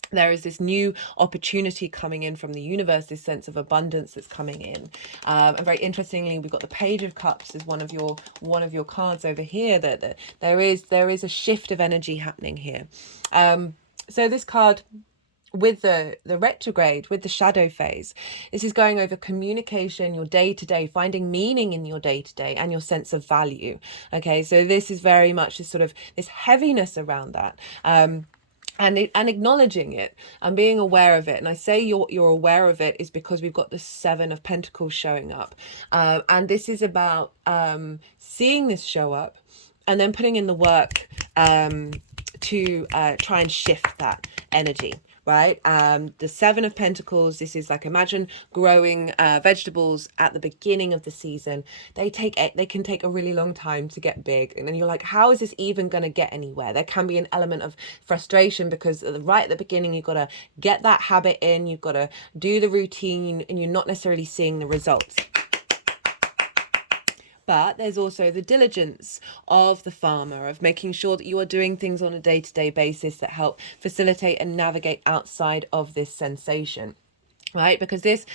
There is this new opportunity coming in from the universe, this sense of abundance that's coming in. And very interestingly, we've got the Page of Cups as one of your cards over here. That there is a shift of energy happening here. So this card, with the retrograde, with the shadow phase, this is going over communication, your day-to-day, finding meaning in your day-to-day and your sense of value. Okay, so this is very much this sort of this heaviness around that. And acknowledging it and being aware of it. And I say you're aware of it is because we've got the Seven of Pentacles showing up. And this is about seeing this show up and then putting in the work to try and shift that energy. Right, the Seven of Pentacles, this is like, imagine growing vegetables at the beginning of the season. They can take a really long time to get big, and then you're like, how is this even going to get anywhere? There can be an element of frustration because right at the beginning you've got to get that habit in, you've got to do the routine, and you're not necessarily seeing the results. But there's also the diligence of the farmer, of making sure that you are doing things on a day-to-day basis that help facilitate and navigate outside of this sensation. right? Because this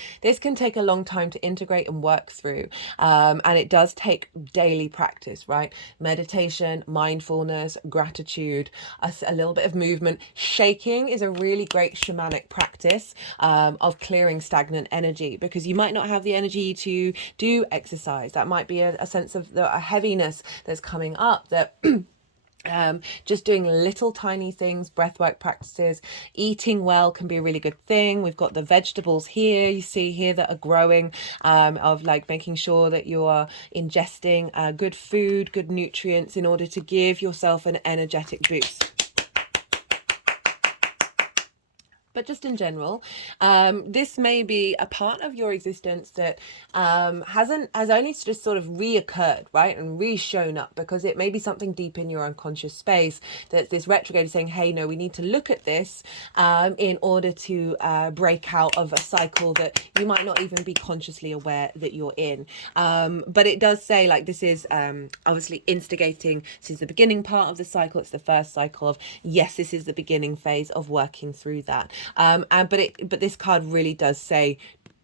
can take a long time to integrate and work through, and it does take daily practice, right? Meditation, mindfulness, gratitude, a little bit of movement. Shaking is a really great shamanic practice of clearing stagnant energy, because you might not have the energy to do exercise. That might be a sense of a heaviness that's coming up that just doing little tiny things, breathwork practices, eating well can be a really good thing. We've got the vegetables here, you see here, that are growing, of like making sure that you are ingesting good food, good nutrients, in order to give yourself an energetic boost. But just in general, this may be a part of your existence that has only just sort of reoccurred, right, and re-shown up, because it may be something deep in your unconscious space that this retrograde is saying, hey, no, we need to look at this in order to break out of a cycle that you might not even be consciously aware that you're in. But it does say, like, this is obviously instigating since the beginning part of the cycle. It's the first cycle of, yes, this is the beginning phase of working through that. But this card really does say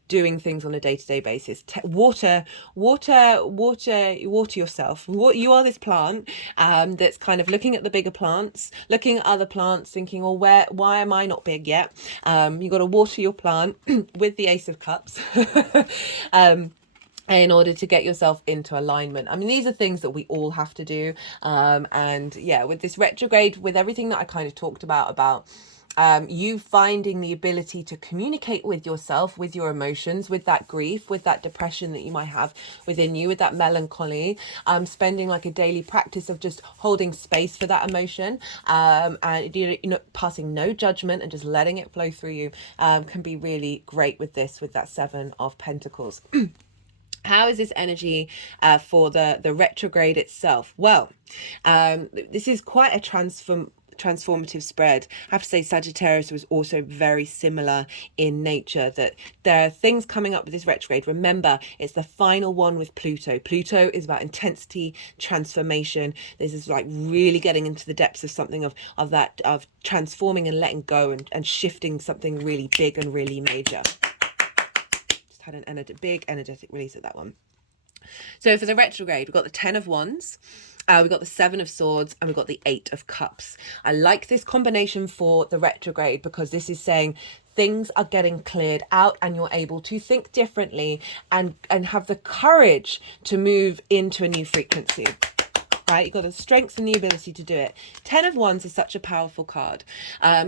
doing things on a day-to-day basis. Water yourself. You are this plant that's kind of looking at the bigger plants, looking at other plants, thinking, well, why am I not big yet? You got to water your plant with the Ace of Cups. In order to get yourself into alignment. I mean, these are things that we all have to do. And yeah, with this retrograde, with everything that I kind of talked about you finding the ability to communicate with yourself, with your emotions, with that grief, with that depression that you might have within you, with that melancholy, spending like a daily practice of just holding space for that emotion, and passing no judgment and just letting it flow through you, can be really great with this, with that Seven of Pentacles. How is this energy for the retrograde itself? Well, this is quite a transformative spread. I have to say Sagittarius was also very similar in nature, that there are things coming up with this retrograde. Remember, it's the final one with Pluto. Pluto is about intensity, transformation. This is like really getting into the depths of something of transforming and letting go and shifting something really big and really major. Had an big energetic release of that one. So for the retrograde, we've got the 10 of Wands, we've got the 7 of Swords, and we've got the 8 of Cups. I like this combination for the retrograde because this is saying things are getting cleared out and you're able to think differently and have the courage to move into a new frequency. Right, you've got the strength and the ability to do it. 10 of Wands is such a powerful card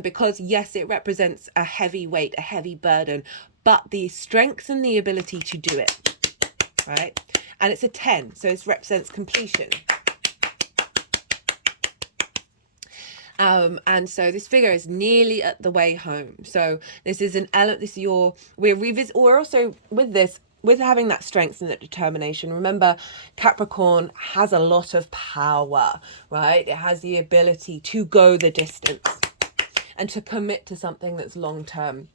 because yes, it represents a heavy weight, a heavy burden, but the strength and the ability to do it, right? And it's a 10, so it represents completion. And so this figure is nearly at the way home. So this is we're also with this, with having that strength and that determination. Remember, Capricorn has a lot of power, right? It has the ability to go the distance and to commit to something that's long term.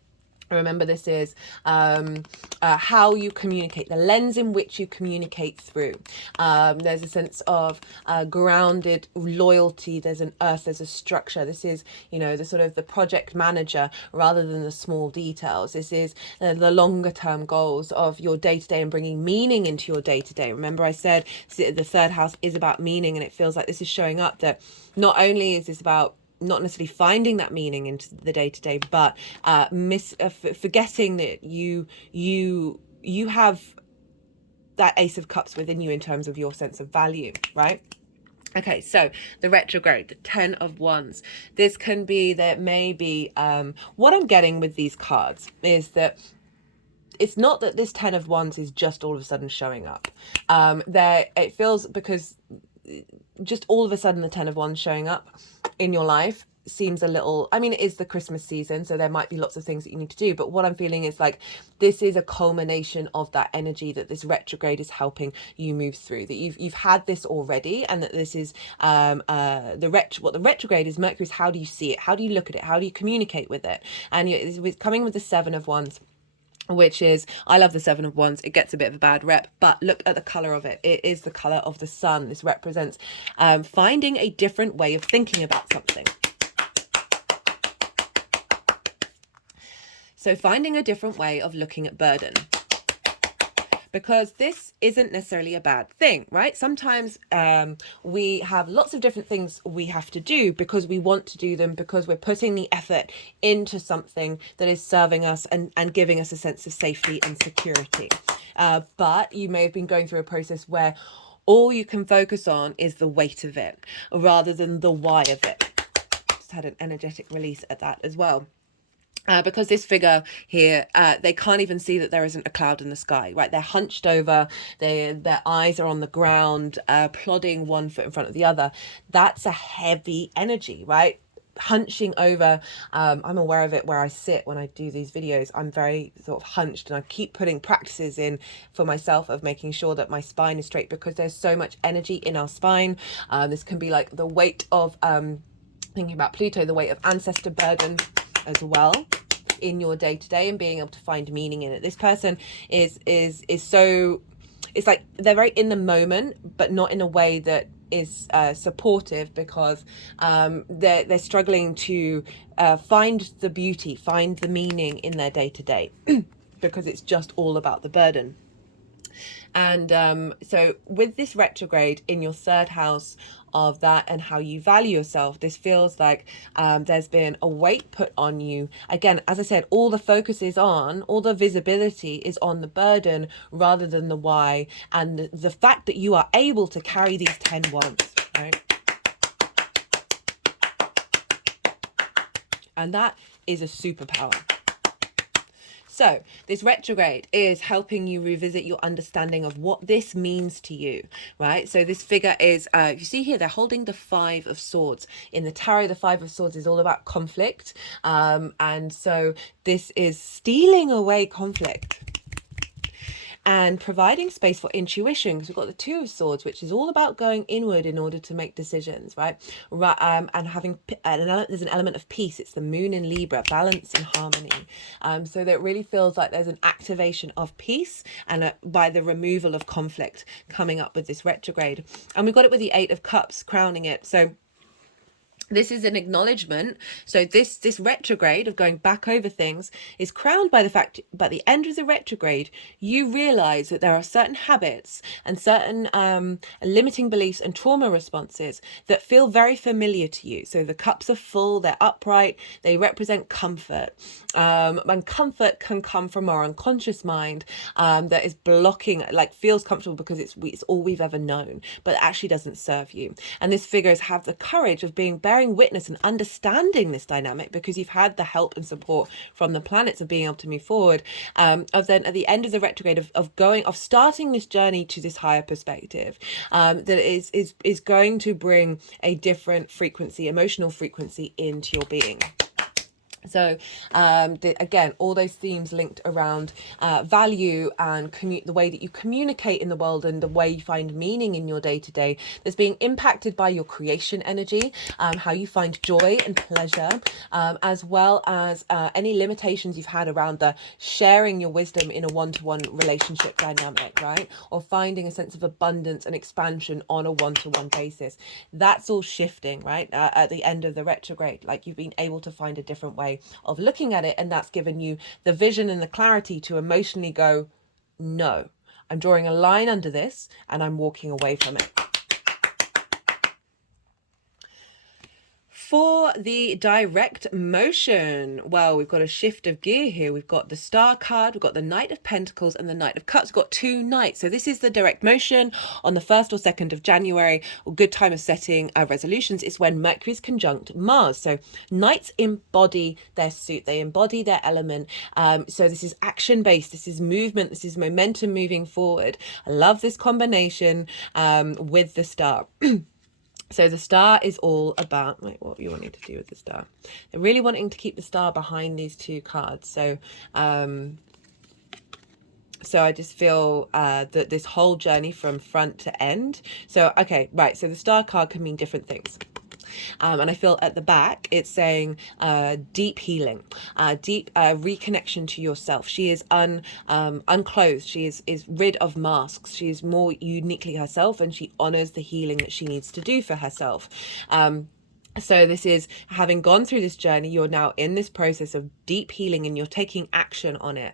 Remember, this is how you communicate, the lens in which you communicate through. There's a sense of grounded loyalty. There's an earth, there's a structure. This is, the sort of the project manager rather than the small details. This is the longer term goals of your day-to-day and bringing meaning into your day-to-day. Remember, I said the third house is about meaning, and it feels like this is showing up that not only is this about not necessarily finding that meaning into the day-to-day, but forgetting that you have that Ace of Cups within you in terms of your sense of value, right? Okay, so the retrograde, the 10 of Wands. This can be, that maybe what I'm getting with these cards is that it's not that this 10 of Wands is just all of a sudden showing up. It feels, because just all of a sudden the 10 of Wands showing up in your life seems a little, I mean, it is the Christmas season, so there might be lots of things that you need to do, but what I'm feeling is like this is a culmination of that energy that this retrograde is helping you move through, that you've had this already, and that this is what the retrograde is. Mercury is, how do you see it, how do you look at it, how do you communicate with it? And it's coming with the 7 of Wands, which is, I love the 7 of Wands. It gets a bit of a bad rep, but look at the color of it. It is the color of the sun. This represents finding a different way of thinking about something. So finding a different way of looking at burden, because this isn't necessarily a bad thing, right? Sometimes we have lots of different things we have to do because we want to do them, because we're putting the effort into something that is serving us and giving us a sense of safety and security. But you may have been going through a process where all you can focus on is the weight of it rather than the why of it. Just had an energetic release at that as well. Because this figure here, they can't even see that there isn't a cloud in the sky, right? They're hunched over, their eyes are on the ground, plodding one foot in front of the other. That's a heavy energy, right? Hunching over. I'm aware of it where I sit when I do these videos. I'm very sort of hunched, and I keep putting practices in for myself of making sure that my spine is straight, because there's so much energy in our spine. This can be like the weight of, thinking about Pluto, the weight of ancestor burden as well in your day-to-day, and being able to find meaning in it. This person is so, it's like they're very in the moment, but not in a way that is supportive, because they're struggling to find the beauty, find the meaning in their day-to-day because it's just all about the burden. And so with this retrograde in your third house of that and how you value yourself, this feels like there's been a weight put on you. Again, as I said, all the focus is on, all the visibility is on the burden rather than the why, and the fact that you are able to carry these 10 wands, right? And that is a superpower. So this retrograde is helping you revisit your understanding of what this means to you, right? So this figure is, you see here, they're holding the 5 of Swords. In the tarot, the 5 of Swords is all about conflict. And so this is stealing away conflict and providing space for intuition, because we've got the 2 of Swords, which is all about going inward in order to make decisions, right? And having, there's an element of peace. It's the Moon in Libra, balance and harmony. So that it really feels like there's an activation of peace and by the removal of conflict coming up with this retrograde. And we've got it with the 8 of Cups crowning it. So this is an acknowledgement. So this retrograde of going back over things is crowned by the fact, by the end of the retrograde, you realize that there are certain habits and certain limiting beliefs and trauma responses that feel very familiar to you. So the cups are full, they're upright, they represent comfort. And comfort can come from our unconscious mind that is blocking, like feels comfortable because it's all we've ever known, but actually doesn't serve you. And this figures have the courage of bearing witness and understanding this dynamic, because you've had the help and support from the planets of being able to move forward, of then at the end of the retrograde of starting this journey to this higher perspective, that is going to bring a different frequency, emotional frequency into your being. So again, all those themes linked around value and the way that you communicate in the world and the way you find meaning in your day-to-day that's being impacted by your creation energy, how you find joy and pleasure, as well as any limitations you've had around the sharing your wisdom in a one-to-one relationship dynamic, right? Or finding a sense of abundance and expansion on a one-to-one basis. That's all shifting, right? At the end of the retrograde, like you've been able to find a different way of looking at it, and that's given you the vision and the clarity to emotionally go, no, I'm drawing a line under this and I'm walking away from it. For the direct motion, well, we've got a shift of gear here. We've got the Star card, we've got the Knight of Pentacles and the Knight of Cups. We've got 2 Knights. So this is the direct motion on the 1st or 2nd of January. A good time of setting resolutions is when Mercury is conjunct Mars. So Knights embody their suit, they embody their element. So this is action-based, this is movement, this is momentum moving forward. I love this combination with the Star. So the Star is all about, wait, what are you wanting to do with the Star? They're really wanting to keep the Star behind these 2 cards. So so I just feel that this whole journey from front to end. So, okay, right. So the Star card can mean different things. And I feel at the back, it's saying deep healing, deep reconnection to yourself. She is unclothed. She is rid of masks. She is more uniquely herself, and she honors the healing that she needs to do for herself. So this is having gone through this journey, you're now in this process of deep healing and you're taking action on it.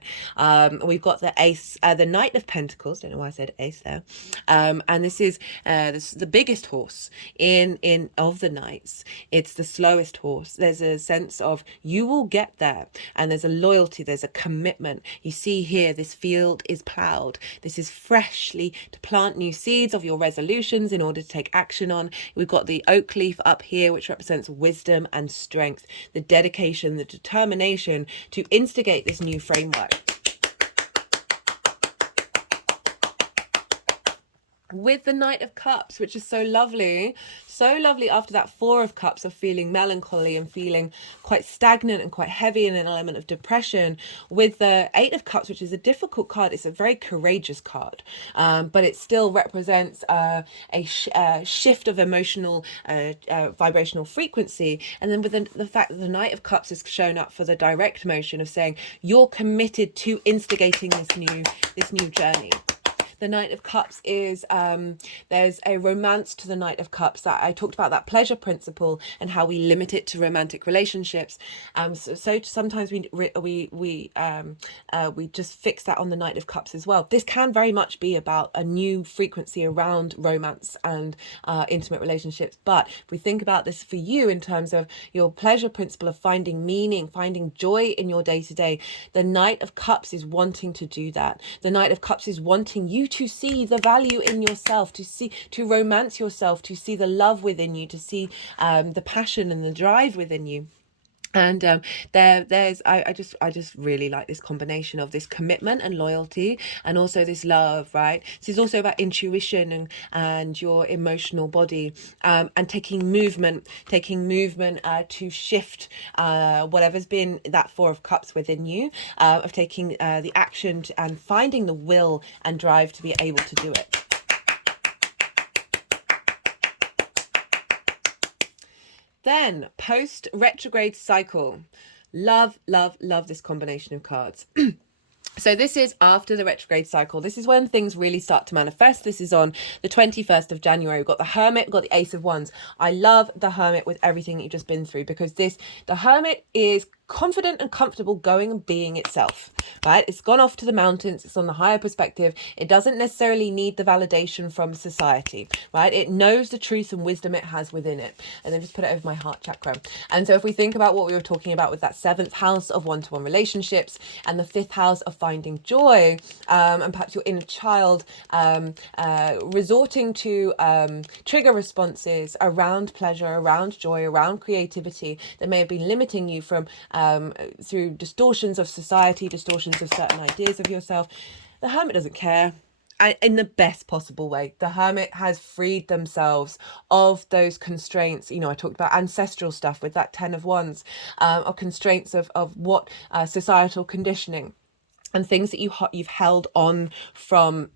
We've got the ace, the Knight of Pentacles. Don't know why I said ace there. And this is the biggest horse in of the knights. It's the slowest horse. There's a sense of you will get there, and there's a loyalty, there's a commitment. You see here, this field is plowed. This is freshly to plant new seeds of your resolutions in order to take action on. We've got the oak leaf up here, which represents wisdom and strength, the dedication, the determination to instigate this new framework. With the Knight of Cups, which is so lovely after that Four of Cups of feeling melancholy and feeling quite stagnant and quite heavy in an element of depression. With the Eight of Cups, which is a difficult card, it's a very courageous card, but it still represents a shift of emotional vibrational frequency. And then with the fact that the Knight of Cups is shown up for the direct motion of saying you're committed to instigating this new journey. The Knight of Cups is, there's a romance to the Knight of Cups. That I talked about, that pleasure principle and how we limit it to romantic relationships. So sometimes we just fix that on the Knight of Cups as well. This can very much be about a new frequency around romance and intimate relationships. But if we think about this for you in terms of your pleasure principle of finding meaning, finding joy in your day-to-day, the Knight of Cups is wanting to do that. The Knight of Cups is wanting you to see the value in yourself, to romance yourself, to see the love within you, to see the passion and the drive within you. And I just really like this combination of this commitment and loyalty, and also this love, right? This is also about intuition and your emotional body, and taking movement to shift whatever's been that Four of Cups within you, of taking the action and finding the will and drive to be able to do it. Then post retrograde cycle. Love this combination of cards. So this is after the retrograde cycle. This is when things really start to manifest. This is on the 21st of January. We've got the Hermit, we've got the Ace of Wands. I love the Hermit with everything that you've just been through, because the Hermit is confident and comfortable going and being itself, right? It's gone off to the mountains. It's on the higher perspective. It doesn't necessarily need the validation from society, right? It knows the truth and wisdom it has within it. And then just put it over my heart chakra. And so if we think about what we were talking about with that 7th house of one-to-one relationships and the 5th house of finding joy, and perhaps your inner child resorting to trigger responses around pleasure, around joy, around creativity that may have been limiting you from through distortions of society, distortions of certain ideas of yourself. The Hermit doesn't care. In the best possible way. The Hermit has freed themselves of those constraints. I talked about ancestral stuff with that 10 of Wands, of constraints of what societal conditioning and things that you've held on from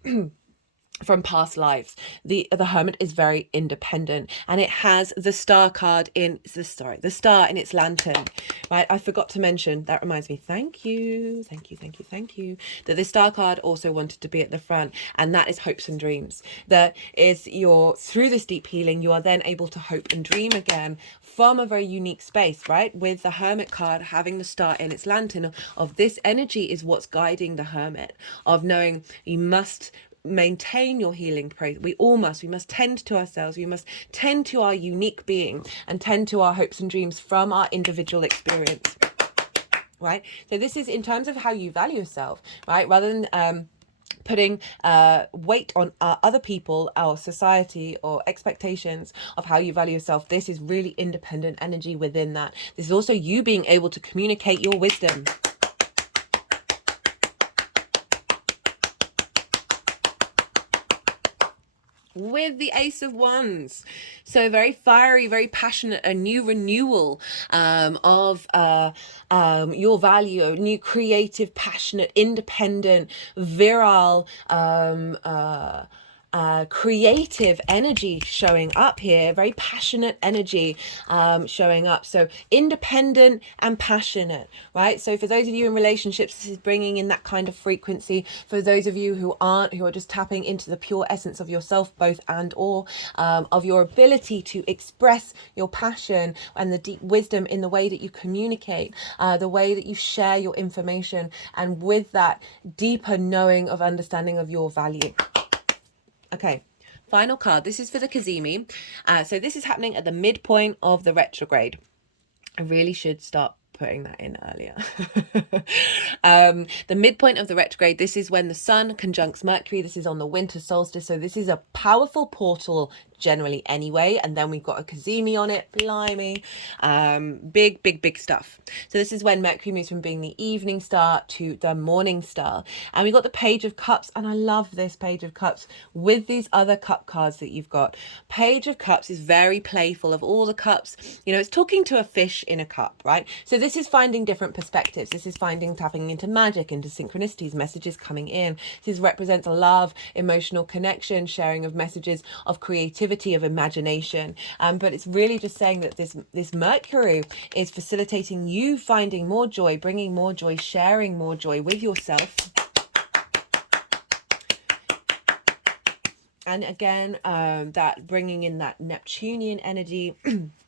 from past lives. The Hermit is very independent, and it has the star card in the star in its lantern, right? I forgot to mention, that reminds me, thank you, that the star card also wanted to be at the front, and that is hopes and dreams. That is through this deep healing, you are then able to hope and dream again from a very unique space, right? With the Hermit card having the star in its lantern, of this energy is what's guiding the Hermit, of knowing you must maintain your healing process. We must tend to ourselves. We must tend to our unique being and tend to our hopes and dreams from our individual experience, right? So this is in terms of how you value yourself, right? Rather than putting weight on other people, our society, or expectations of how you value yourself. This is really independent energy within that. This is also you being able to communicate your wisdom. With the Ace of Wands, so very fiery, very passionate, a new renewal of your value, a new creative, passionate, independent, virile, creative energy showing up here, very passionate energy showing up. So independent and passionate, right? So for those of you in relationships, this is bringing in that kind of frequency. For those of you who aren't, who are just tapping into the pure essence of yourself, both and or of your ability to express your passion and the deep wisdom in the way that you communicate, the way that you share your information, and with that deeper knowing of understanding of your value. Okay, final card. This is for the Kazemi. So this is happening at the midpoint of the retrograde. I really should start putting that in earlier. The midpoint of the retrograde, this is when the sun conjuncts Mercury. This is on the winter solstice. So this is a powerful portal generally anyway, and then we've got a Kazemi on it. Blimey. Big stuff. So this is when Mercury moves from being the evening star to the morning star, and we've got the Page of Cups, and I love this Page of Cups with these other cup cards that you've got. Page of Cups is very playful. Of all the cups, you know, it's talking to a fish in a cup, right? So this is finding different perspectives. This is tapping into magic, into synchronicities, messages coming in. This represents love, emotional connection, sharing of messages of creativity, of imagination, but it's really just saying that this Mercury is facilitating you finding more joy, bringing more joy, sharing more joy with yourself. And again, that bringing in that Neptunian energy.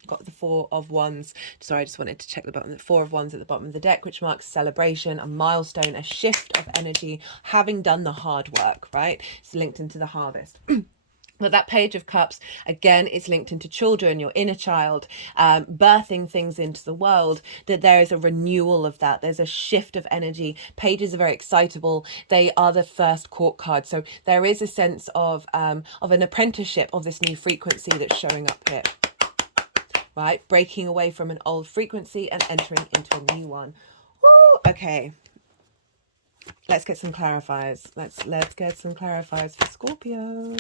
Got the Four of Wands. Sorry, I just wanted to check the bottom. The Four of Wands at the bottom of the deck, which marks celebration, a milestone, a shift of energy, having done the hard work, right? It's linked into the harvest. But that Page of Cups, again, is linked into children, your inner child, birthing things into the world, that there is a renewal of that. There's a shift of energy. Pages are very excitable. They are the first court card. So there is a sense of an apprenticeship of this new frequency that's showing up here, right? Breaking away from an old frequency and entering into a new one. Woo, okay. Let's get some clarifiers. Let's get some clarifiers for Scorpio.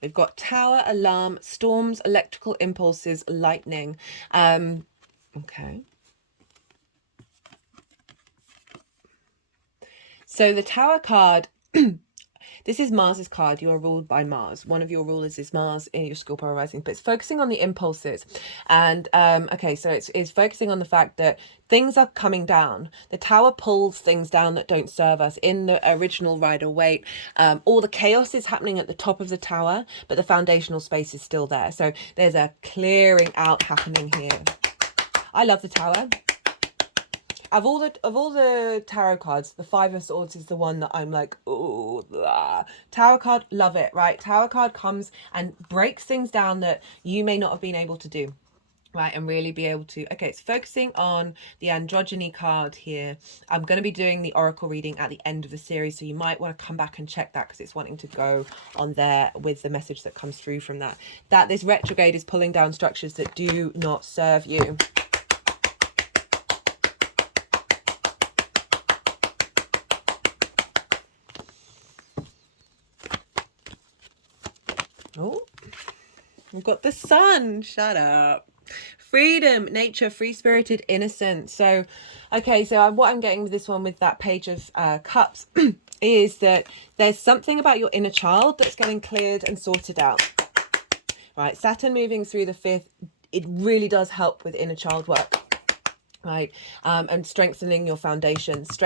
We've got Tower, Alarm, Storms, Electrical Impulses, Lightning. Okay. So the Tower card, this is Mars's card. You are ruled by Mars. One of your rulers is Mars in your Scorpio rising, but it's focusing on the impulses. And okay, so it's focusing on the fact that things are coming down. The Tower pulls things down that don't serve us. In the original Rider-Waite, all the chaos is happening at the top of the Tower, but the foundational space is still there. So there's a clearing out happening here. I love the Tower. Of all the tarot cards, the Five of Swords is the one that I'm like, oh, Tower card, love it, right? Tower card comes and breaks things down that you may not have been able to do, right? And really be able to, okay, it's focusing on the androgyny card here. I'm going to be doing the oracle reading at the end of the series, so you might want to come back and check that because it's wanting to go on there with the message that comes through from that. That this retrograde is pulling down structures that do not serve you. Oh, we've got the Sun. Shut up. Freedom, nature, free-spirited innocence. So, okay, so what I'm getting with this one, with that Page of Cups, is that there's something about your inner child that's getting cleared and sorted out. Right, Saturn moving through the 5th, it really does help with inner child work. Right, and strengthening your foundations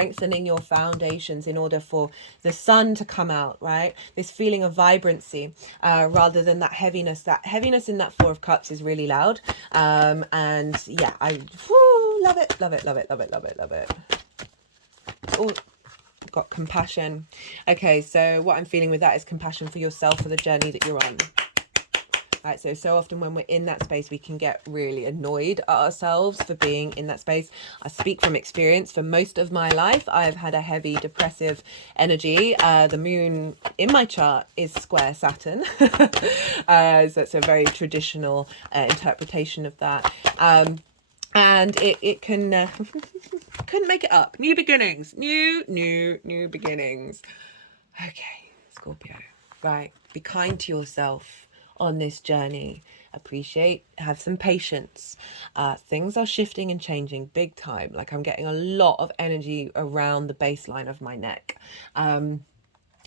in order for the sun to come out, right? This feeling of vibrancy, rather than that heaviness. That heaviness in that Four of Cups is really loud. And yeah, I love it. Oh, got compassion. Okay, so what I'm feeling with that is compassion for yourself, for the journey that you're on. Right, so often when we're in that space, we can get really annoyed at ourselves for being in that space. I speak from experience. For most of my life, I've had a heavy depressive energy. The moon in my chart is square Saturn. So it's a very traditional interpretation of that. And it can, couldn't make it up. New beginnings, new beginnings. Okay, Scorpio, right. Be kind to yourself. on this journey. Appreciate, have some patience. Things are shifting and changing big time. Like, I'm getting a lot of energy around the baseline of my neck.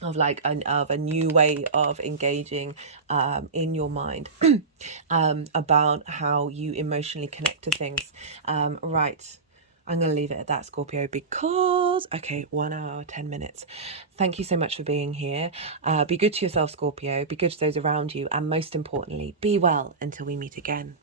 Of like of a new way of engaging in your mind about how you emotionally connect to things. Right. I'm going to leave it at that, Scorpio, because, okay, 1 hour, 10 minutes. Thank you so much for being here. Be good to yourself, Scorpio. Be good to those around you. And most importantly, be well until we meet again.